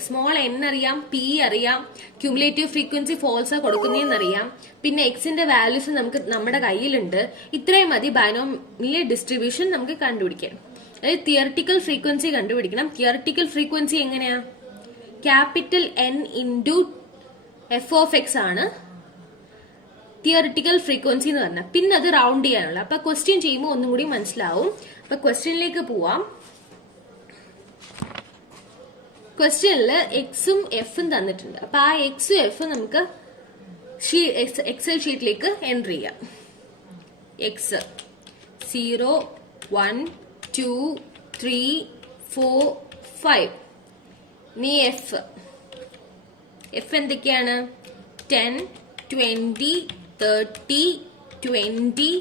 സ്മോൾ എൻ അറിയാം, പി അറിയാം, ക്യുമുലേറ്റീവ് ഫ്രീക്വൻസി ഫോൾസ് കൊടുക്കുന്നതെന്ന് അറിയാം, പിന്നെ എക്സിന്റെ വാല്യൂസ് നമുക്ക് നമ്മുടെ കയ്യിലുണ്ട്. ഇത്രയും മതി ബൈനോമിയൽ ഡിസ്ട്രിബ്യൂഷൻ നമുക്ക് കണ്ടുപിടിക്കാൻ. അതായത് തിയറിറ്റിക്കൽ ഫ്രീക്വൻസി കണ്ടുപിടിക്കണം. തിയറിറ്റിക്കൽ ഫ്രീക്വൻസി എങ്ങനെയാ? Capital N into F of X ആണ് തിയറിറ്റിക്കൽ ഫ്രീക്വൻസി എന്ന് പറഞ്ഞാൽ. പിന്നെ അത് റൗണ്ട് ചെയ്യാനുള്ള. അപ്പൊ ക്വസ്റ്റ്യൻ ചെയ്യുമ്പോൾ ഒന്നും കൂടി മനസ്സിലാവും. അപ്പൊ ക്വസ്റ്റ്യനിലേക്ക് പോവാം. ക്വസ്റ്റ്യനില് എക്സും എഫും തന്നിട്ടുണ്ട്. അപ്പൊ ആ എക്സും എഫും നമുക്ക് എക്സൽ ഷീറ്റിലേക്ക് എൻറ്റർ ചെയ്യാം. എക്സ് 0, 1, 2, 3, 4, 5. നീ എഫ് എന്തൊക്കെയാണ്? 10, 20, 30, 20,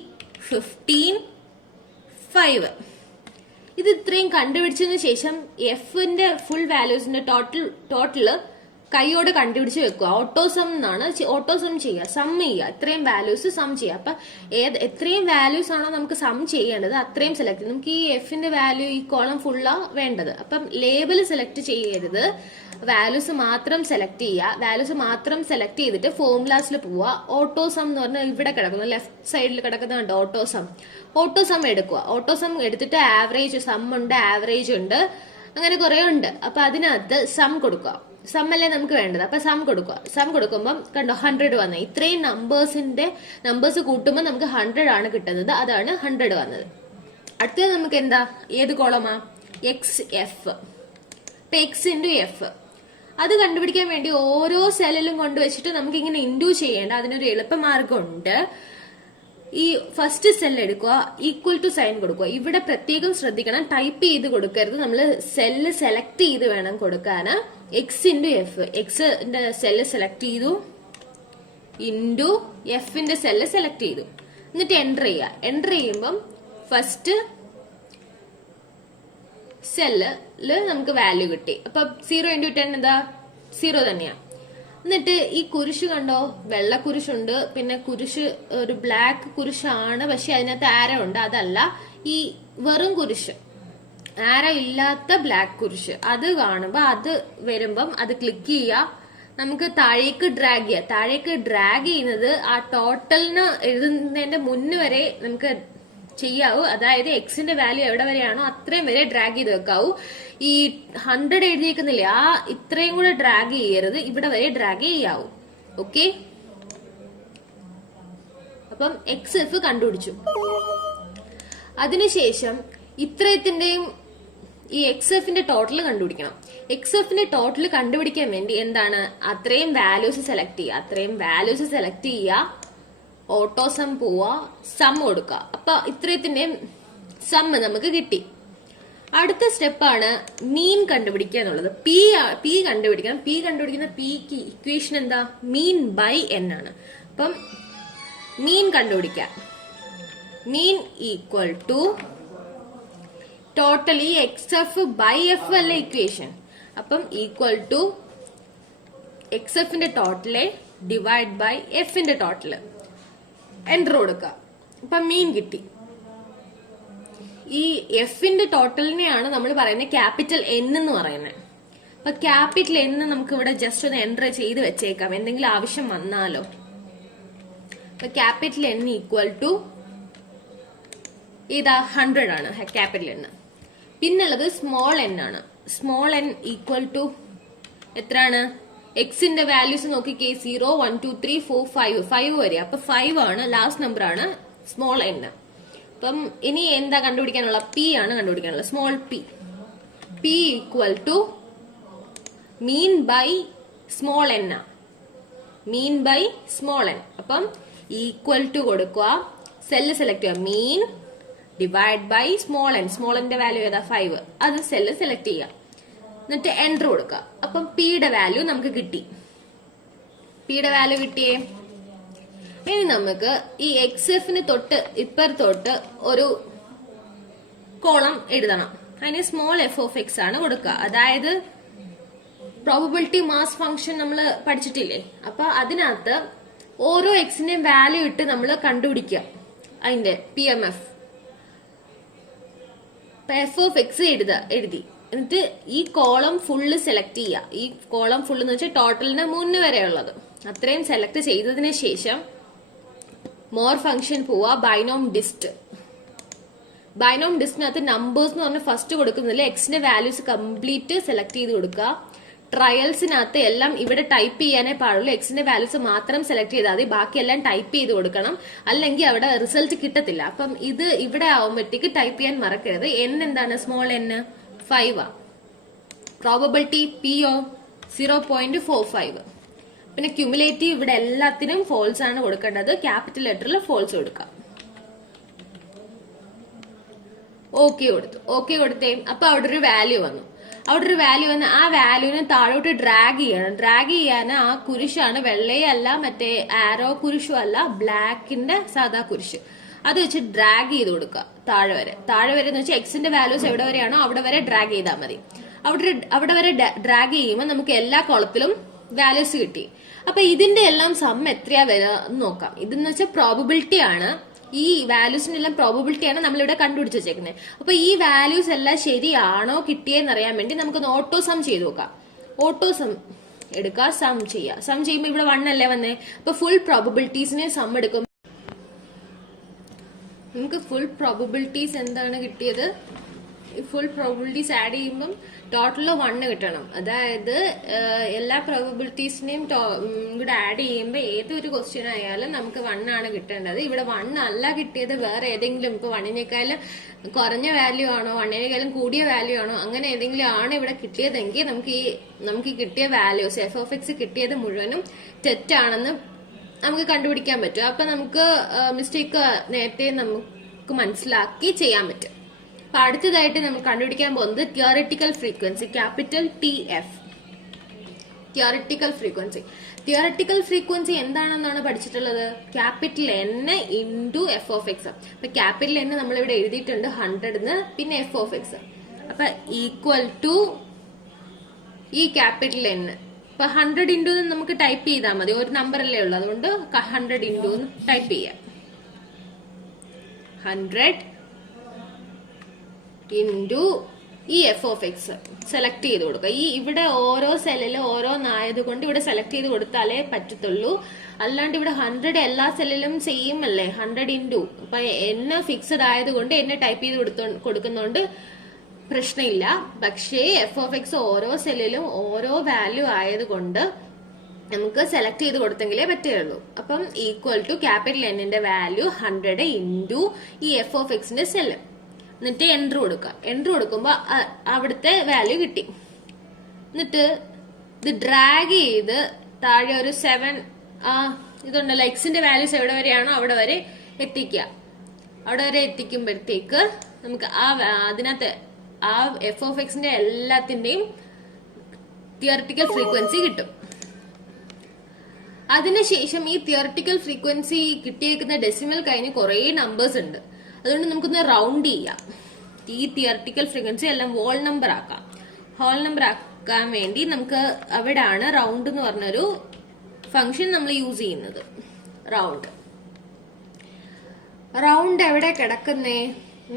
15, 5. ഇത് ഇത്രയും കണ്ടുപിടിച്ചതിന് ശേഷം എഫിന്റെ ഫുൾ വാല്യൂസിന്റെ ടോട്ടല് കൈയോടെ കണ്ടുപിടിച്ച് വെക്കുക. ഓട്ടോസം എന്നാണ്. ഓട്ടോസം ചെയ്യുക, സം ചെയ്യുക, ഇത്രയും വാല്യൂസ് സം ചെയ്യുക. അപ്പൊ എത്രയും വാല്യൂസ് ആണോ നമുക്ക് സം ചെയ്യേണ്ടത് അത്രയും സെലക്ട് ചെയ്യും. നമുക്ക് ഈ എഫിന്റെ വാല്യൂ ഈ കോളം ഫുള്ളാ വേണ്ടത്. അപ്പം ലേബൽ സെലക്ട് ചെയ്യരുത്, വാല്യൂസ് മാത്രം സെലക്ട് ചെയ്യുക. വാല്യൂസ് മാത്രം സെലക്ട് ചെയ്തിട്ട് ഫോർമുലാസിൽ പോവുക. ഓട്ടോസം എന്ന് പറഞ്ഞാൽ ഇവിടെ കിടക്കുന്നു, ലെഫ്റ്റ് സൈഡിൽ കിടക്കുന്നുണ്ട് ഓട്ടോസം. ഓട്ടോസം എടുക്കുക. ഓട്ടോസം എടുത്തിട്ട് ആവറേജ്, സം ഉണ്ട്, ആവറേജ് ഉണ്ട്, അങ്ങനെ കുറെ ഉണ്ട്. അപ്പൊ അതിനകത്ത് സം കൊടുക്കുക. സം അല്ലേ നമുക്ക് വേണ്ടത്. അപ്പൊ സം കൊടുക്കുക. സം കൊടുക്കുമ്പോൾ കണ്ടോ 100 വന്നത്. ഇത്രയും നമ്പേഴ്സ് കൂട്ടുമ്പോൾ നമുക്ക് 100 ആണ് കിട്ടുന്നത്. അതാണ് 100 വന്നത്. അടുത്തത് നമുക്ക് എന്താ, ഏത് കോളമാ, എക്സ് എഫ്. ഇപ്പൊ എക്സ് ഇൻറ്റു എഫ് അത് കണ്ടുപിടിക്കാൻ വേണ്ടി ഓരോ സെല്ലിലും കൊണ്ടുവച്ചിട്ട് നമുക്ക് ഇങ്ങനെ ഇൻഡു ചെയ്യേണ്ട അതിനൊരു എളുപ്പമാർഗമുണ്ട്. ഈ ഫസ്റ്റ് സെൽ എടുക്കുക, ഈക്വൽ ടു സൈൻ കൊടുക്കുക. ഇവിടെ പ്രത്യേകം ശ്രദ്ധിക്കണം, ടൈപ്പ് ചെയ്ത് കൊടുക്കരുത്. നമ്മൾ സെല്ല് സെലക്ട് ചെയ്ത് വേണം കൊടുക്കാൻ. എക്സ് ഇൻറ്റു എഫ്, എക്സിന്റെ സെല്ല് സെലക്ട് ചെയ്തു, ഇൻറ്റു എഫിന്റെ സെല്ല് സെലക്ട് ചെയ്തു, എന്നിട്ട് എൻ്റർ ചെയ്യുക. എൻ്റർ ചെയ്യുമ്പം ഫസ്റ്റ് സെല്ലില് നമുക്ക് വാല്യൂ കിട്ടി. അപ്പൊ 0 × 10 എന്താ, 0 തന്നെയാ. എന്നിട്ട് ഈ കുരിശ് കണ്ടോ, വെള്ള കുരിശുണ്ട്, പിന്നെ കുരിശ് ഒരു ബ്ലാക്ക് കുരിശാണ്, പക്ഷെ അതിനകത്ത് ആരോ ഉണ്ട്. അതല്ല, ഈ വെറും കുരിശ്, ആരോ ഇല്ലാത്ത ബ്ലാക്ക് കുരിശ്, അത് കാണുമ്പോ അത് വരുമ്പം അത് ക്ലിക്ക് ചെയ്യുക. നമുക്ക് താഴേക്ക് ഡ്രാഗ് ചെയ്യാം. താഴേക്ക് ഡ്രാഗ് ചെയ്യുന്നത് ആ ടോട്ടലിന് എഴുതുന്നതിന്റെ മുന്ന് വരെ നമുക്ക് ചെയ്യാവൂ. അതായത് എക്സിന്റെ വാല്യൂ എവിടെ വരെയാണോ അത്രയും വരെ ഡ്രാഗ് ചെയ്ത് വെക്കാവൂ. ഈ 100 എഴുതിയിരിക്കുന്നില്ലേ, ആ ഇത്രയും കൂടെ ഡ്രാഗ് ചെയ്യരുത്, ഇവിടെ വരെ ഡ്രാഗ് ചെയ്യാവൂ. ഓക്കെ, അപ്പം എക്സ് എഫ് കണ്ടുപിടിച്ചു. അതിനുശേഷം ഇത്രയത്തിന്റെയും ഈ എക്സ് എഫിന്റെ ടോട്ടൽ കണ്ടുപിടിക്കണം. എക്സ് എഫിന്റെ ടോട്ടൽ കണ്ടുപിടിക്കാൻ വേണ്ടി എന്താണ്, അത്രയും വാല്യൂസ് സെലക്ട് ചെയ്യുക. അത്രയും വാല്യൂസ് സെലക്ട് ചെയ്യുക, ഓട്ടോ സം പോവുക, സം കൊടുക്കുക. അപ്പൊ ഇത്രയത്തിന്റെ സം നമുക്ക് കിട്ടി. അടുത്ത സ്റ്റെപ്പാണ് മീൻ കണ്ടുപിടിക്കുക എന്നുള്ളത്. പി കണ്ടുപിടിക്കണം. പി കണ്ടുപിടിക്കുന്ന പിക്ക് ഇക്വേഷൻ എന്താ, മീൻ ബൈ എൻ ആണ്. അപ്പം മീൻ കണ്ടുപിടിക്കാം. Mean equal to totally X F by F അല്ല ഇക്വേഷൻ. അപ്പം ഈക്വൽ ടു എക്സ് എഫിന്റെ ടോട്ടല് ഡിവൈഡ് ബൈ എഫിന്റെ ടോട്ടല്. എൻ്റർ കൊടുക്കുക. അപ്പൊ മീൻ കിട്ടി. ഈ എഫിന്റെ ടോട്ടലിനെയാണ് നമ്മൾ പറയുന്നത് ക്യാപിറ്റൽ എൻ എന്ന് പറയുന്നത്. അപ്പൊ ക്യാപിറ്റൽ എൻ നമുക്ക് ഇവിടെ ജസ്റ്റ് ഒന്ന് എൻ്റർ ചെയ്ത് വെച്ചേക്കാം, എന്തെങ്കിലും ആവശ്യം വന്നാലോ. അപ്പൊ ക്യാപിറ്റൽ എൻ ഈക്വൽ ടു ഇതാ 100 ആണ് ക്യാപിറ്റൽ എൻ. പിന്നുള്ളത് സ്മോൾ എൻ ആണ്. സ്മോൾ എൻ ഈക്വൽ ടു എത്രയാണ്, എക്സിന്റെ വാല്യൂസ് നോക്കിക്കേ, 0 1 2 3 4 5 വരെ. അപ്പൊ 5 ആണ് ലാസ്റ്റ് നമ്പർ ആണ് സ്മോൾ എൻ. അപ്പം ഇനി എന്താ കണ്ടുപിടിക്കാനുള്ള, പി ആണ് കണ്ടുപിടിക്കാനുള്ള. Small P. P equal to mean by small n. Mean by small N. അപ്പം ഈക്വൽ ടു കൊടുക്കുക, സെല്ല് സെലക്ട് ചെയ്യുക, mean divide by small n. Small എൻ്റെ വാല്യൂ ഏതാ 5, അത് സെല്ല് സെലക്ട് ചെയ്യുക, എന്നിട്ട് എൻ്റർ കൊടുക്കുക. അപ്പം പിയുടെ വാല്യൂ നമുക്ക് കിട്ടി. പിയുടെ വാല്യൂ കിട്ടിയേ. ഇനി നമുക്ക് ഈ എക്സ് എഫിന് തൊട്ട് ഇപ്പുറത്തോട്ട് ഒരു കോളം എഴുതണം. അതിന് സ്മോൾ എഫ് ഓഫ് എക്സ് ആണ് കൊടുക്കുക. അതായത് പ്രോബബിലിറ്റി മാസ് ഫംഗ്ഷൻ നമ്മൾ പഠിച്ചിട്ടില്ലേ, അപ്പൊ അതിനകത്ത് ഓരോ എക്സിന്റെയും വാല്യൂ ഇട്ട് നമ്മൾ കണ്ടുപിടിക്കുക. അതിന്റെ P M F of X എഴുതി, എന്നിട്ട് ഈ കോളം ഫുള്ള് സെലക്ട് ചെയ്യുക. ഈ കോളം ഫുള്ള് എന്ന് വെച്ചാൽ ടോട്ടലിന് മുന്നേ വരെ ഉള്ളത് അത്രയും സെലക്ട് ചെയ്തതിന് ശേഷം മോർ ഫംഗ്ഷൻ പോവുക, ബൈനോം ഡിസ്റ്റ്. ബൈനോം ഡിസ്റ്റിനകത്ത് നമ്പേഴ്സ് എന്ന് പറഞ്ഞാൽ ഫസ്റ്റ് കൊടുക്കുന്നില്ല, എക്സിന്റെ വാല്യൂസ് കംപ്ലീറ്റ് സെലക്ട് ചെയ്ത് കൊടുക്കുക. ട്രയൽസിനകത്ത് എല്ലാം ഇവിടെ ടൈപ്പ് ചെയ്യാനേ പാടുള്ളൂ, എക്സിന്റെ വാല്യൂസ് മാത്രം സെലക്ട് ചെയ്താൽ മതി, ബാക്കിയെല്ലാം ടൈപ്പ് ചെയ്ത് കൊടുക്കണം, അല്ലെങ്കിൽ അവിടെ റിസൾട്ട് കിട്ടത്തില്ല. അപ്പം ഇത് ഇവിടെ ആവുമ്പോഴത്തേക്ക് ടൈപ്പ് ചെയ്യാൻ മറക്കരുത്. എൻ എന്താണ്, സ്മോൾ എൻ 5. പ്രോബബിലിറ്റി പി ഓ 0.45. പിന്നെ ക്യുമുലേറ്റീവ് ഇവിടെ എല്ലാത്തിനും ഫോൾസ് ആണ് കൊടുക്കേണ്ടത്, ക്യാപിറ്റൽ ലെറ്ററിൽ ഫോൾസ് കൊടുക്കാം. ഓക്കെ കൊടുത്തു. ഓക്കെ കൊടുത്തേ. അപ്പൊ അവിടെ ഒരു വാല്യൂ വന്നു. ആ വാല്യൂവിനെ താഴോട്ട് ഡ്രാഗ് ചെയ്യണം. ഡ്രാഗ് ചെയ്യാൻ ആ കുരിശാണ്, വെള്ളയല്ല, മറ്റേ ആരോ കുരിശും അല്ല, ബ്ലാക്കിന്റെ സാധാ കുരിശ്. അത് വെച്ച് ഡ്രാഗ് ചെയ്ത് കൊടുക്കുക താഴെ വരെ. താഴെ വരെ എന്ന് വെച്ചാൽ എക്സിന്റെ വാല്യൂസ് എവിടെ വരെയാണോ അവിടെ വരെ ഡ്രാഗ് ചെയ്താൽ മതി. അവിടെ വരെ ഡ്രാഗ് ചെയ്യുമ്പോൾ നമുക്ക് എല്ലാ കോളത്തിലും വാല്യൂസ് കിട്ടി. അപ്പൊ ഇതിന്റെ എല്ലാം സം എത്രയാ വരിക എന്ന് നോക്കാം. ഇതെന്ന് വെച്ചാൽ പ്രോബബിലിറ്റി ആണ്, ഈ വാല്യൂസിന്റെ എല്ലാം പ്രോബബിലിറ്റി ആണ് നമ്മളിവിടെ കണ്ടുപിടിച്ച് വെച്ചേക്കുന്നത്. അപ്പൊ ഈ വാല്യൂസ് എല്ലാം ശരിയാണോ കിട്ടിയെന്ന് അറിയാൻ വേണ്ടി നമുക്കൊന്ന് ഓട്ടോ സം ചെയ്ത് നോക്കാം. ഓട്ടോ സം എടുക്കുക, സം ചെയ്യുക. സം ചെയ്യുമ്പോൾ ഇവിടെ 1 അല്ലേ വന്നേ, അപ്പൊ ഫുൾ പ്രോബബിലിറ്റീസിനെ സം എടുക്കും. നമുക്ക് ഫുൾ പ്രോബബിലിറ്റീസ് എന്താണ് കിട്ടിയത്? ഫുൾ പ്രോബബിലിറ്റീസ് ആഡ് ചെയ്യുമ്പം ടോട്ടൽ 1 കിട്ടണം. അതായത് എല്ലാ പ്രോബബിലിറ്റീസിനെയും ഇവിടെ ആഡ് ചെയ്യുമ്പോൾ ഏതൊരു ക്വസ്റ്റ്യൻ ആയാലും നമുക്ക് 1 ആണ് കിട്ടേണ്ടത്. ഇവിടെ 1 അല്ല കിട്ടിയത്, വേറെ ഏതെങ്കിലും ഇപ്പൊ 1നേക്കാളും കുറഞ്ഞ വാല്യൂ ആണോ 1നേക്കാളും കൂടിയ വാല്യൂ ആണോ അങ്ങനെ ഏതെങ്കിലും ആണ് ഇവിടെ കിട്ടിയതെങ്കിൽ നമുക്ക് കിട്ടിയ വാല്യൂസ് f(x) കിട്ടിയത് മുഴുവനും തെറ്റാണെന്ന് നമുക്ക് കണ്ടുപിടിക്കാൻ പറ്റും. അപ്പൊ നമുക്ക് മിസ്റ്റേക്ക് നേരത്തെ നമുക്ക് മനസ്സിലാക്കി ചെയ്യാൻ പറ്റും. അപ്പൊ അടുത്തതായിട്ട് നമ്മൾ കണ്ടുപിടിക്കാൻ പോകുന്നത് theoretical frequency, capital TF. Theoretical frequency. Theoretical frequency എന്താണെന്നാണ് പഠിച്ചിട്ടുള്ളത്? Capital N into f(x). അപ്പൊ ക്യാപിറ്റൽ N നമ്മളിവിടെ എഴുതിയിട്ടുണ്ട് 100 പിന്നെ f(x). അപ്പൊ ഈക്വൽ ടു ഈ ക്യാപിറ്റൽ N. അപ്പൊ 100 ഇൻറ്റു നമുക്ക് ടൈപ്പ് ചെയ്താൽ മതി, ഒരു നമ്പർ അല്ലേ ഉള്ളൂ, അതുകൊണ്ട് 100 ഇൻറ്റു ടൈപ്പ് ചെയ്യാം. 100 ഇൻറ്റു ഈ f(x) സെലക്ട് ചെയ്ത് കൊടുക്കുക. ഈ ഇവിടെ ഓരോ സെല്ലിലും ഓരോന്നായത് കൊണ്ട് ഇവിടെ സെലക്ട് ചെയ്ത് കൊടുത്താലേ പറ്റത്തുള്ളൂ. അല്ലാണ്ട് ഇവിടെ 100 എല്ലാ സെല്ലിലും സെയിം അല്ലേ, 100 ഇൻറ്റു. അപ്പൊ N ഫിക്സഡ് ആയതുകൊണ്ട് N ടൈപ്പ് ചെയ്ത് കൊടുക്കുന്നോണ്ട് പ്രശ്നമില്ല. പക്ഷേ f(x) ഓരോ സെല്ലിലും ഓരോ വാല്യൂ ആയതുകൊണ്ട് നമുക്ക് സെലക്ട് ചെയ്ത് കൊടുത്തെങ്കിലേ പറ്റുള്ളൂ. അപ്പം equal to capital N value 100 into ഈ f(x) സെല്ല്, എന്നിട്ട് എൻട്രി കൊടുക്കുക. എൻട്രി കൊടുക്കുമ്പോ അവിടുത്തെ വാല്യൂ കിട്ടി. എന്നിട്ട് ഇത് ഡ്രാഗ് ചെയ്ത് താഴെ ഒരു 7 ഇതുണ്ടല്ലോ, എക്സിന്റെ വാല്യൂസ് എവിടെ വരെയാണോ അവിടെ വരെ എത്തിക്കുക. അവിടെ വരെ എത്തിക്കുമ്പോഴത്തേക്ക് നമുക്ക് അതിനകത്ത് ആ f(x) എല്ലാത്തിന്റെയും തിയററ്റിക്കൽ ഫ്രീക്വൻസി കിട്ടും. അതിനുശേഷം ഈ തിയററ്റിക്കൽ ഫ്രീക്വൻസി കിട്ടിയേക്കുന്ന ഡെസിമൽ കഴിഞ്ഞ് കുറെ നമ്പേഴ്സ് ഉണ്ട്. അതുകൊണ്ട് നമുക്കൊന്ന് റൗണ്ട് ചെയ്യാം. ഈ തിയററ്റിക്കൽ ഫ്രീക്വൻസി എല്ലാം ഹോൾ നമ്പർ ആക്കാം. ഹോൾ നമ്പർ ആക്കാൻ വേണ്ടി നമുക്ക് അവിടാണ് റൗണ്ട് എന്ന് പറഞ്ഞൊരു ഫംഗ്ഷൻ നമ്മൾ യൂസ് ചെയ്യുന്നത്. റൗണ്ട് എവിടെ കിടക്കുന്നേ?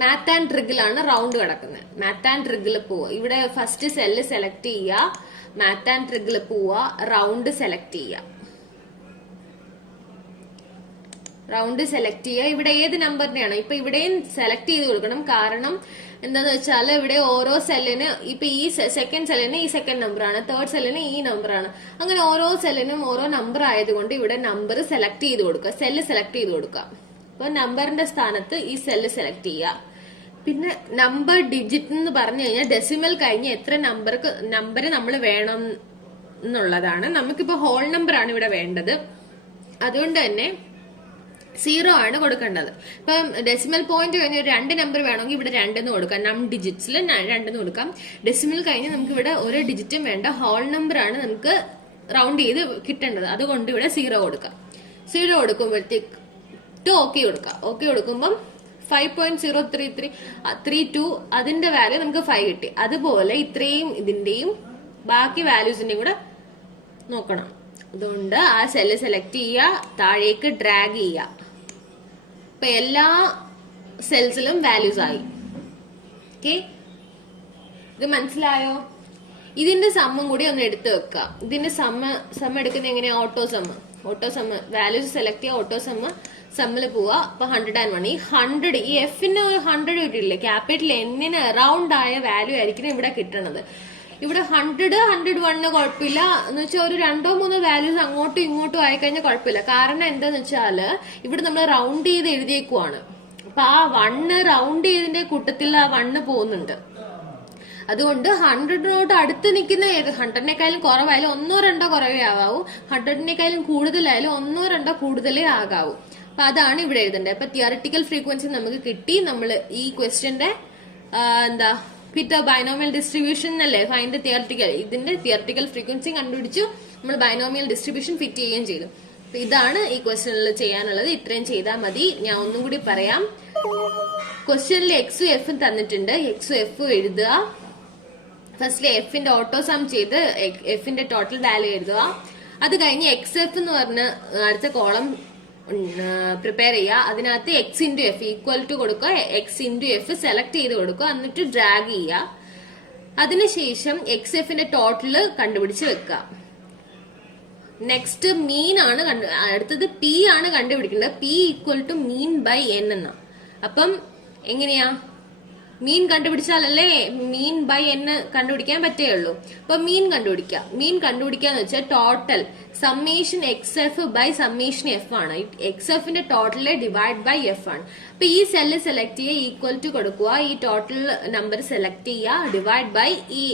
മാത്ത് ആൻഡ് ട്രിഗിലാണ് റൗണ്ട് കിടക്കുന്നത്. മാത്ത് ആൻഡ് ട്രിഗിൽ പോവുക. ഇവിടെ ഫസ്റ്റ് സെല്ല് സെലക്ട് ചെയ്യുക, മാത്ത് ആൻഡ് ട്രിഗിൽ പോവുക, റൗണ്ട് സെലക്ട് ചെയ്യുക. റൗണ്ട് സെലക്ട് ചെയ്യുക. ഇവിടെ ഏത് നമ്പറിനെയാണോ ഇപ്പൊ ഇവിടെയും സെലക്ട് ചെയ്ത് കൊടുക്കണം. കാരണം എന്താന്ന് വെച്ചാൽ ഇവിടെ ഓരോ സെല്ലിന് ഇപ്പൊ ഈ സെക്കൻഡ് സെല്ലിന് ഈ സെക്കൻഡ് നമ്പറാണ്, തേർഡ് സെല്ലിന് ഈ നമ്പറാണ്, അങ്ങനെ ഓരോ സെല്ലിനും ഓരോ നമ്പർ ആയതുകൊണ്ട് ഇവിടെ നമ്പർ സെലക്ട് ചെയ്ത് കൊടുക്കുക, സെല്ല് സെലക്ട് ചെയ്ത് കൊടുക്കുക. അപ്പൊ നമ്പറിന്റെ സ്ഥാനത്ത് ഈ സെല്ല് സെലക്ട് ചെയ്യുക. പിന്നെ നമ്പർ ഡിജിറ്റ് എന്ന് പറഞ്ഞു കഴിഞ്ഞാൽ ഡെസിമൽ കഴിഞ്ഞ് എത്ര നമ്പർ നമ്മൾ വേണം എന്നുള്ളതാണ്. നമുക്കിപ്പോ ഹോൾ നമ്പർ ആണ് ഇവിടെ വേണ്ടത്, അതുകൊണ്ട് തന്നെ 0 ആണ് കൊടുക്കേണ്ടത്. ഇപ്പം ഡെസിമൽ പോയിന്റ് കഴിഞ്ഞ് ഒരു 2 നമ്പർ വേണമെങ്കിൽ ഇവിടെ 2 എന്ന് കൊടുക്കാം, ഡിജിറ്റ്സിൽ 2 എന്ന് കൊടുക്കാം. ഡെസിമൽ കഴിഞ്ഞ് നമുക്ക് ഇവിടെ ഒരു ഡിജിറ്റും വേണ്ട, ഹോൾ നമ്പർ ആണ് നമുക്ക് റൗണ്ട് ചെയ്ത് കിട്ടേണ്ടത്, അതുകൊണ്ട് ഇവിടെ 0 കൊടുക്കാം. 0 കൊടുക്കുമ്പോഴത്തേക്ക് ഓക്കെ കൊടുക്കാം. ഓക്കെ കൊടുക്കുമ്പം 5.03332 അതിന്റെ വാല്യൂ നമുക്ക് 5 കിട്ടി. അതുപോലെ ഇത്രയും ഇതിന്റെയും ബാക്കി വാല്യൂസിന്റെയും കൂടെ നോക്കണം. അതുകൊണ്ട് ആ സെല്ല് സെലക്ട് ചെയ്യുക, താഴേക്ക് ഡ്രാഗ് ചെയ്യുക. ഇപ്പൊ എല്ലാ സെൽസിലും വാല്യൂസ് ആയി. ഓക്കെ, ഇത് മനസ്സിലായോ? ഇതിന്റെ സമ്മും കൂടി ഒന്ന് എടുത്തു വെക്കുക. ഇതിന്റെ സമ്മ എടുക്കുന്ന എങ്ങനെയാ? ഓട്ടോ സമ്മ വാല്യൂസ് സെലക്ട് ചെയ്യുക, ഓട്ടോ സമ്മില് പോവാ. അപ്പൊ 101. ഈ 100 ഈ എഫിന് 100 കിട്ടിയില്ലേ, ക്യാപിറ്റൽ എന്നിന് അറൌണ്ട് ആയ വാല്യൂ ആയിരിക്കും ഇവിടെ കിട്ടണത്. ഇവിടെ 100, 101 കുഴപ്പമില്ല എന്ന് വെച്ചാൽ ഒരു 2-3 വാല്യൂസ് അങ്ങോട്ടും ഇങ്ങോട്ടും ആയിക്കഴിഞ്ഞാൽ കുഴപ്പമില്ല. കാരണം എന്താന്ന് വെച്ചാല് ഇവിടെ നമ്മൾ റൗണ്ട് ചെയ്ത് എഴുതിയേക്കുവാണ്. അപ്പൊ ആ 1 റൗണ്ട് ചെയ്തതിന്റെ കൂട്ടത്തിൽ ആ 1 പോകുന്നുണ്ട്. അതുകൊണ്ട് 100നോട്ട് അടുത്ത് നിൽക്കുന്ന 100നേക്കാളും കുറവായാലും 1-2 കുറവേ ആകാവൂ, 100നേക്കാളും കൂടുതലായാലും 1-2 കൂടുതലേ ആകാവൂ. അപ്പൊ അതാണ് ഇവിടെ എഴുതേണ്ടത്. അപ്പൊ തിയററ്റിക്കൽ ഫ്രീക്വൻസി നമുക്ക് കിട്ടി. നമ്മൾ ഈ ക്വസ്റ്റ്യന്റെ ഫിറ്റ് ബൈനോമിയൽ ഡിസ്ട്രിബ്യൂഷൻ അല്ലേ ഫൈൻഡ് തിയററ്റിക്കൽ, ഇതിന്റെ തിയററ്റിക്കൽ ഫ്രീക്വൻസി കണ്ടുപിടിച്ചു, നമ്മൾ ബൈനോമിയൽ ഡിസ്ട്രിബ്യൂഷൻ ഫിറ്റ് ചെയ്യുകയും ചെയ്തു. അപ്പൊ ഇതാണ് ഈ ക്വസ്റ്റ്യനിൽ ചെയ്യാനുള്ളത്. ഇത്രയും ചെയ്താൽ മതി. ഞാൻ ഒന്നും കൂടി പറയാം. ക്വസ്റ്റ്യനിൽ എക്സും എഫും തന്നിട്ടുണ്ട്, എക്സും എഫും എഴുതുക. ഫസ്റ്റ് എഫിന്റെ ഓട്ടോ സം ചെയ്ത് എഫിന്റെ ടോട്ടൽ വാല്യൂ എഴുതുക. അത് കഴിഞ്ഞ് എക്സ് എഫ് എന്ന് പറഞ്ഞ് അടുത്ത കോളം പ്രിപ്പയർ ചെയ്യുക. അതിനകത്ത് X into F equal to കൊടുക്കുക, എക്സ് ഇൻറ്റു എഫ് സെലക്ട് ചെയ്ത് കൊടുക്കുക, എന്നിട്ട് ഡ്രാഗ് ചെയ്യുക. അതിനുശേഷം എക്സ് എഫിന്റെ ടോട്ടല് കണ്ടുപിടിച്ച് വെക്കുക. നെക്സ്റ്റ് മീൻ ആണ് അടുത്തത് പി ആണ് കണ്ടുപിടിക്കേണ്ടത്. P equal to mean by N എന്നാ. അപ്പം എങ്ങനെയാ മീൻ കണ്ടുപിടിച്ചാലല്ലേ മീൻ ബൈ എൻ കണ്ടുപിടിക്കാൻ പറ്റുകയുള്ളൂ. അപ്പൊ മീൻ കണ്ടുപിടിക്കാന്ന് വെച്ചാൽ total summation X F by summation F ആണ്. എക്സ് എഫിന്റെ ടോട്ടല് ഡിവൈഡ് ബൈ എഫ് ആണ്. അപ്പൊ ഈ സെല്ല് സെലക്ട് ചെയ്യുക, ഈക്വൽ ടു കൊടുക്കുക, ഈ ടോട്ടൽ നമ്പർ സെലക്ട് ചെയ്യുക, ഡിവൈഡ് ബൈ ഈ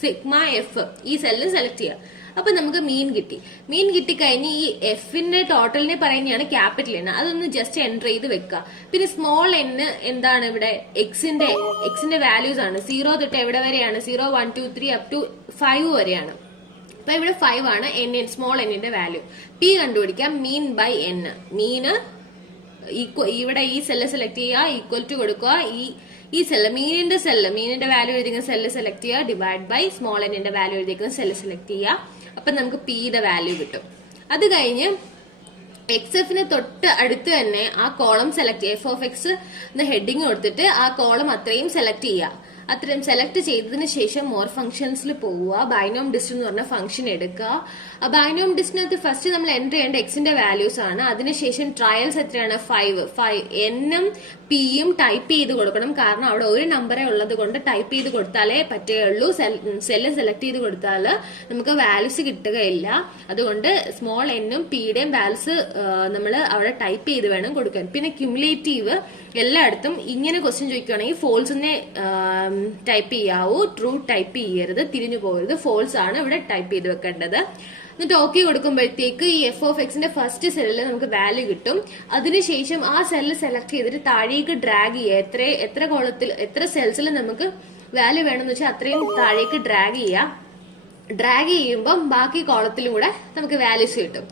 സിഗ്മ എഫ് ഈ സെല്ല് സെലക്ട് ചെയ്യുക. അപ്പൊ നമുക്ക് മീൻ കിട്ടിക്കഴിഞ്ഞ് ഈ എഫിന്റെ ടോട്ടലിനെ പറയുന്നതാണ് ക്യാപിറ്റൽ എൻ. അതൊന്ന് ജസ്റ്റ് എൻറ്റർ ചെയ്ത് വെക്കുക. പിന്നെ സ്മോൾ എൻ എന്താണ് ഇവിടെ എക്സിന്റെ വാല്യൂസ് ആണ്. 0 തൊട്ട് എവിടെ വരെയാണ്? 0, 1, 2, 3 അപ് ടു 5 വരെയാണ്. അപ്പൊ ഇവിടെ 5 ആണ് സ്മോൾ എന്നിന്റെ വാല്യൂ. പി കണ്ടുപിടിക്കാം, മീൻ ബൈ എൻ. മീന് ഇവിടെ ഈ സെല്ല് സെലക്ട് ചെയ്യുക, ഈക്വൽ ടു കൊടുക്കുക, ഈ മീനിന്റെ വാല്യൂ എഴുതിക്കുന്ന സെല്ല് സെലക്ട് ചെയ്യുക, ഡിവൈഡ് ബൈ സ്മോൾ എന്നിന്റെ വാല്യൂ എഴുതിക്കുന്ന സെല്ല് സെലക്ട് ചെയ്യുക. അപ്പൊ നമുക്ക് പിയുടെ വാല്യൂ കിട്ടും. അത് കഴിഞ്ഞ് എക്സ് എഫിന് തൊട്ട് അടുത്ത് തന്നെ ആ കോളം സെലക്ട് ചെയ്യുക. എഫ് ഓഫ് എക്സ് എന്ന ഹെഡിങ് കൊടുത്തിട്ട് ആ കോളം അത്രയും സെലക്ട് ചെയ്യുക. അത്രയും സെലക്ട് ചെയ്തതിന് ശേഷം മോർ ഫംഗ്ഷൻസിൽ പോവുക. ബൈനോം ഡിസ്റ്റ് എന്ന് പറഞ്ഞ ഫംഗ്ഷൻ എടുക്കുക. ആ ബൈനോം ഡിസ്റ്റിനകത്ത് ഫസ്റ്റ് നമ്മൾ എൻ്റർ ചെയ്യേണ്ട എക്സിന്റെ വാല്യൂസ് ആണ്. അതിനുശേഷം ട്രയൽസ് എത്രയാണ്? 5 എന്നും പിയും ടൈപ്പ് ചെയ്ത് കൊടുക്കണം. കാരണം അവിടെ ഒരു നമ്പറേ ഉള്ളത് കൊണ്ട് ടൈപ്പ് ചെയ്ത് കൊടുത്താലേ പറ്റുകയുള്ളൂ. സെല്ല് സെലക്ട് ചെയ്ത് കൊടുത്താൽ നമുക്ക് വാല്യൂസ് കിട്ടുകയില്ല. അതുകൊണ്ട് സ്മോൾ എന്നും പിയുടെയും വാല്യൂസ് നമ്മൾ അവിടെ ടൈപ്പ് ചെയ്ത് വേണം കൊടുക്കാൻ. പിന്നെ ക്യുമുലേറ്റീവ് എല്ലായിടത്തും ഇങ്ങനെ ക്വസ്റ്റ്യൻ ചോദിക്കുകയാണെങ്കിൽ ഫോൾസിനെ ടൈപ്പ് ചെയ്യാവൂ, ട്രൂ ടൈപ്പ് ചെയ്യരുത്, തിരിഞ്ഞു പോകരുത്. ഫോൾസ് ആണ് ഇവിടെ ടൈപ്പ് ചെയ്ത് വെക്കേണ്ടത്. എന്നിട്ട് ഓക്കെ കൊടുക്കുമ്പോഴത്തേക്ക് ഈ എഫ് ഓഫ് എക്സിന്റെ ഫസ്റ്റ് സെല്ലിൽ നമുക്ക് വാല്യൂ കിട്ടും. അതിനുശേഷം ആ സെല്ല് സെലക്ട് ചെയ്തിട്ട് താഴേക്ക് ഡ്രാഗ് ചെയ്യുക. എത്ര കോളത്തിൽ എത്ര സെൽസിൽ നമുക്ക് വാല്യൂ വേണമെന്ന് വെച്ചാൽ അത്രയും താഴേക്ക് ഡ്രാഗ് ചെയ്യുക. ഡ്രാഗ് ചെയ്യുമ്പം ബാക്കി കോളത്തിലൂടെ നമുക്ക് വാല്യൂസ് കിട്ടും.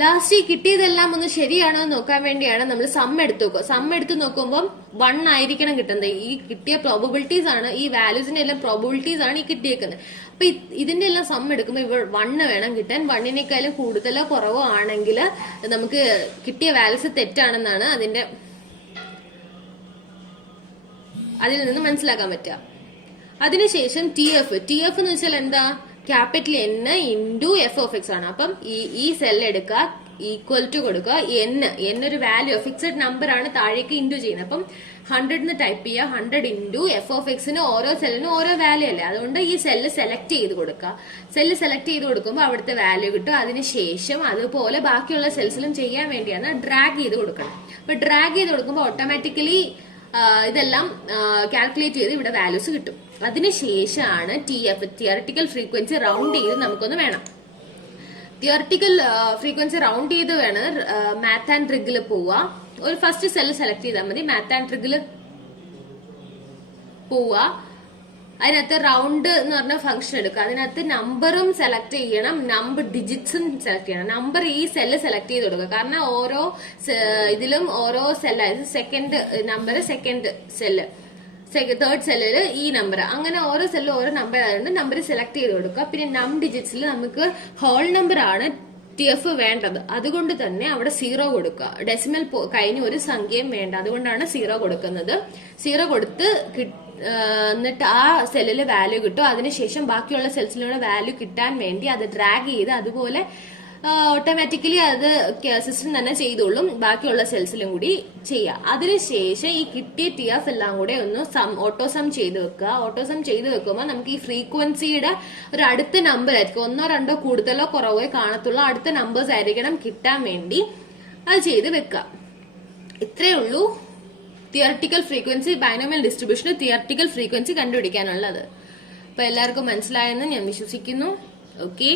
ലാസ്റ്റ് ഈ കിട്ടിയതെല്ലാം ഒന്ന് ശരിയാണോ എന്ന് നോക്കാൻ വേണ്ടിയാണ് നമ്മൾ സം എടുത്ത് നോക്കുക. സം എടുത്ത് നോക്കുമ്പോൾ 1 ആയിരിക്കണം കിട്ടുന്നത്. ഈ കിട്ടിയ പ്രോബബിലിറ്റീസ് ആണ്, ഈ വാല്യൂസിന്റെ എല്ലാം പ്രോബബിലിറ്റീസ് ആണ് ഈ കിട്ടിയേക്കുന്നത്. അപ്പൊ ഇതിന്റെ എല്ലാം സം എടുക്കുമ്പോൾ ഇവിടെ 1 വേണം കിട്ടാൻ. 1-നേക്കാളും കൂടുതലോ കുറവോ ആണെങ്കിൽ നമുക്ക് കിട്ടിയ വാല്യൂസ് തെറ്റാണെന്നാണ് അതിൽ നിന്ന് മനസ്സിലാക്കാൻ പറ്റുക. അതിനുശേഷം ടി എഫ് എന്ന് വെച്ചാൽ എന്താ? Capital N into F of X ആണ്. അപ്പം ഈ സെല്ല് എടുക്കുക, ഈക്വൽ ടു കൊടുക്കുക. എൻ ഒരു വാല്യൂ ഫിക്സഡ് നമ്പർ ആണ്, താഴേക്ക് ഇൻറ്റു ചെയ്യുന്നത്. അപ്പം 100 ടൈപ്പ് ചെയ്യുക. 100 ഇൻറ്റു എഫ് ഓഫ് എക്സിന് ഓരോ സെല്ലിനും ഓരോ വാല്യൂ അല്ലേ, അതുകൊണ്ട് ഈ സെല്ല് സെലക്ട് ചെയ്ത് കൊടുക്കുക. സെല്ല് സെലക്ട് ചെയ്ത് കൊടുക്കുമ്പോൾ അവിടുത്തെ വാല്യൂ കിട്ടും. അതിനുശേഷം അതുപോലെ ബാക്കിയുള്ള സെൽസിലും ചെയ്യാൻ വേണ്ടിയാണ് ഡ്രാഗ് ചെയ്ത് കൊടുക്കണം. അപ്പൊ ഡ്രാഗ് ചെയ്ത് കൊടുക്കുമ്പോൾ ഓട്ടോമാറ്റിക്കലി ഇതെല്ലാം കാൽക്കുലേറ്റ് ചെയ്ത് ഇവിടെ വാല്യൂസ് കിട്ടും. അതിനുശേഷമാണ് T F theoretical frequency round ചെയ്ത് നമുക്കൊന്ന് വേണം. തിയറട്ടിക്കൽ ഫ്രീക്വൻസി റൗണ്ട് ചെയ്ത് വേണം മാത്ത് ആൻഡ് ട്രിഗിൽ പോവുക. ഒരു ഫസ്റ്റ് സെല്ല് സെലക്ട് ചെയ്താൽ മതി. മാത്ത് ആൻഡ് ട്രിഗിൽ പോവുക. അതിനകത്ത് റൗണ്ട് എന്ന് പറഞ്ഞ ഫംഗ്ഷൻ എടുക്കുക. അതിനകത്ത് നമ്പറും സെലക്ട് ചെയ്യണം, നമ്പർ ഡിജിറ്റ്സും സെലക്ട് ചെയ്യണം. നമ്പർ ഈ സെല്ല് സെലക്ട് ചെയ്ത് കൊടുക്കുക. കാരണം ഓരോ ഇതിലും ഓരോ cell, second number second cell, third സെല്ലില് ഈ നമ്പർ, അങ്ങനെ ഓരോ സെല്ലിൽ ഓരോ നമ്പർ ആയതുകൊണ്ട് നമ്പർ സെലക്ട് ചെയ്ത് കൊടുക്കുക. പിന്നെ ഡിജിറ്റ്സിൽ നമുക്ക് ഹോൾ നമ്പർ ആണ് ടി എഫ് വേണ്ടത്. അതുകൊണ്ട് തന്നെ അവിടെ 0 കൊടുക്കുക. ഡെസിമൽ കഴിഞ്ഞ് ഒരു സംഖ്യയും വേണ്ട, അതുകൊണ്ടാണ് 0 കൊടുക്കുന്നത്. 0 കൊടുത്ത് എന്നിട്ട് ആ സെല്ലിൽ വാല്യൂ കിട്ടും. അതിനുശേഷം ബാക്കിയുള്ള സെൽസിലുള്ള വാല്യൂ കിട്ടാൻ വേണ്ടി അത് ഡ്രാഗ് ചെയ്ത് അതുപോലെ ഓട്ടോമാറ്റിക്കലി അത് സിസ്റ്റം തന്നെ ചെയ്തോളും. ബാക്കിയുള്ള സെൽസിലും കൂടി ചെയ്യുക. അതിനുശേഷം ഈ കിട്ടിയ ടി എഫ് എല്ലാം കൂടെ ഒന്ന് ഓട്ടോസം ചെയ്ത് വെക്കുക. ഓട്ടോസം ചെയ്ത് വെക്കുമ്പോൾ നമുക്ക് ഈ ഫ്രീക്വൻസിയുടെ ഒരു അടുത്ത നമ്പർ ആയിരിക്കും, 1, 2 കൂടുതലോ കുറവോ കാണത്തുള്ളൂ. അടുത്ത നമ്പേഴ്സ് ആയിരിക്കണം കിട്ടാൻ വേണ്ടി അത് ചെയ്ത് വെക്കുക. ഇത്രയേ ഉള്ളൂ തിയറട്ടിക്കൽ ഫ്രീക്വൻസി, ബൈനോമിയൽ ഡിസ്ട്രിബ്യൂഷന് തിയറട്ടിക്കൽ ഫ്രീക്വൻസി കണ്ടുപിടിക്കാനുള്ളത്. അപ്പൊ എല്ലാവർക്കും മനസ്സിലായെന്ന് ഞാൻ വിശ്വസിക്കുന്നു. ഓക്കെ.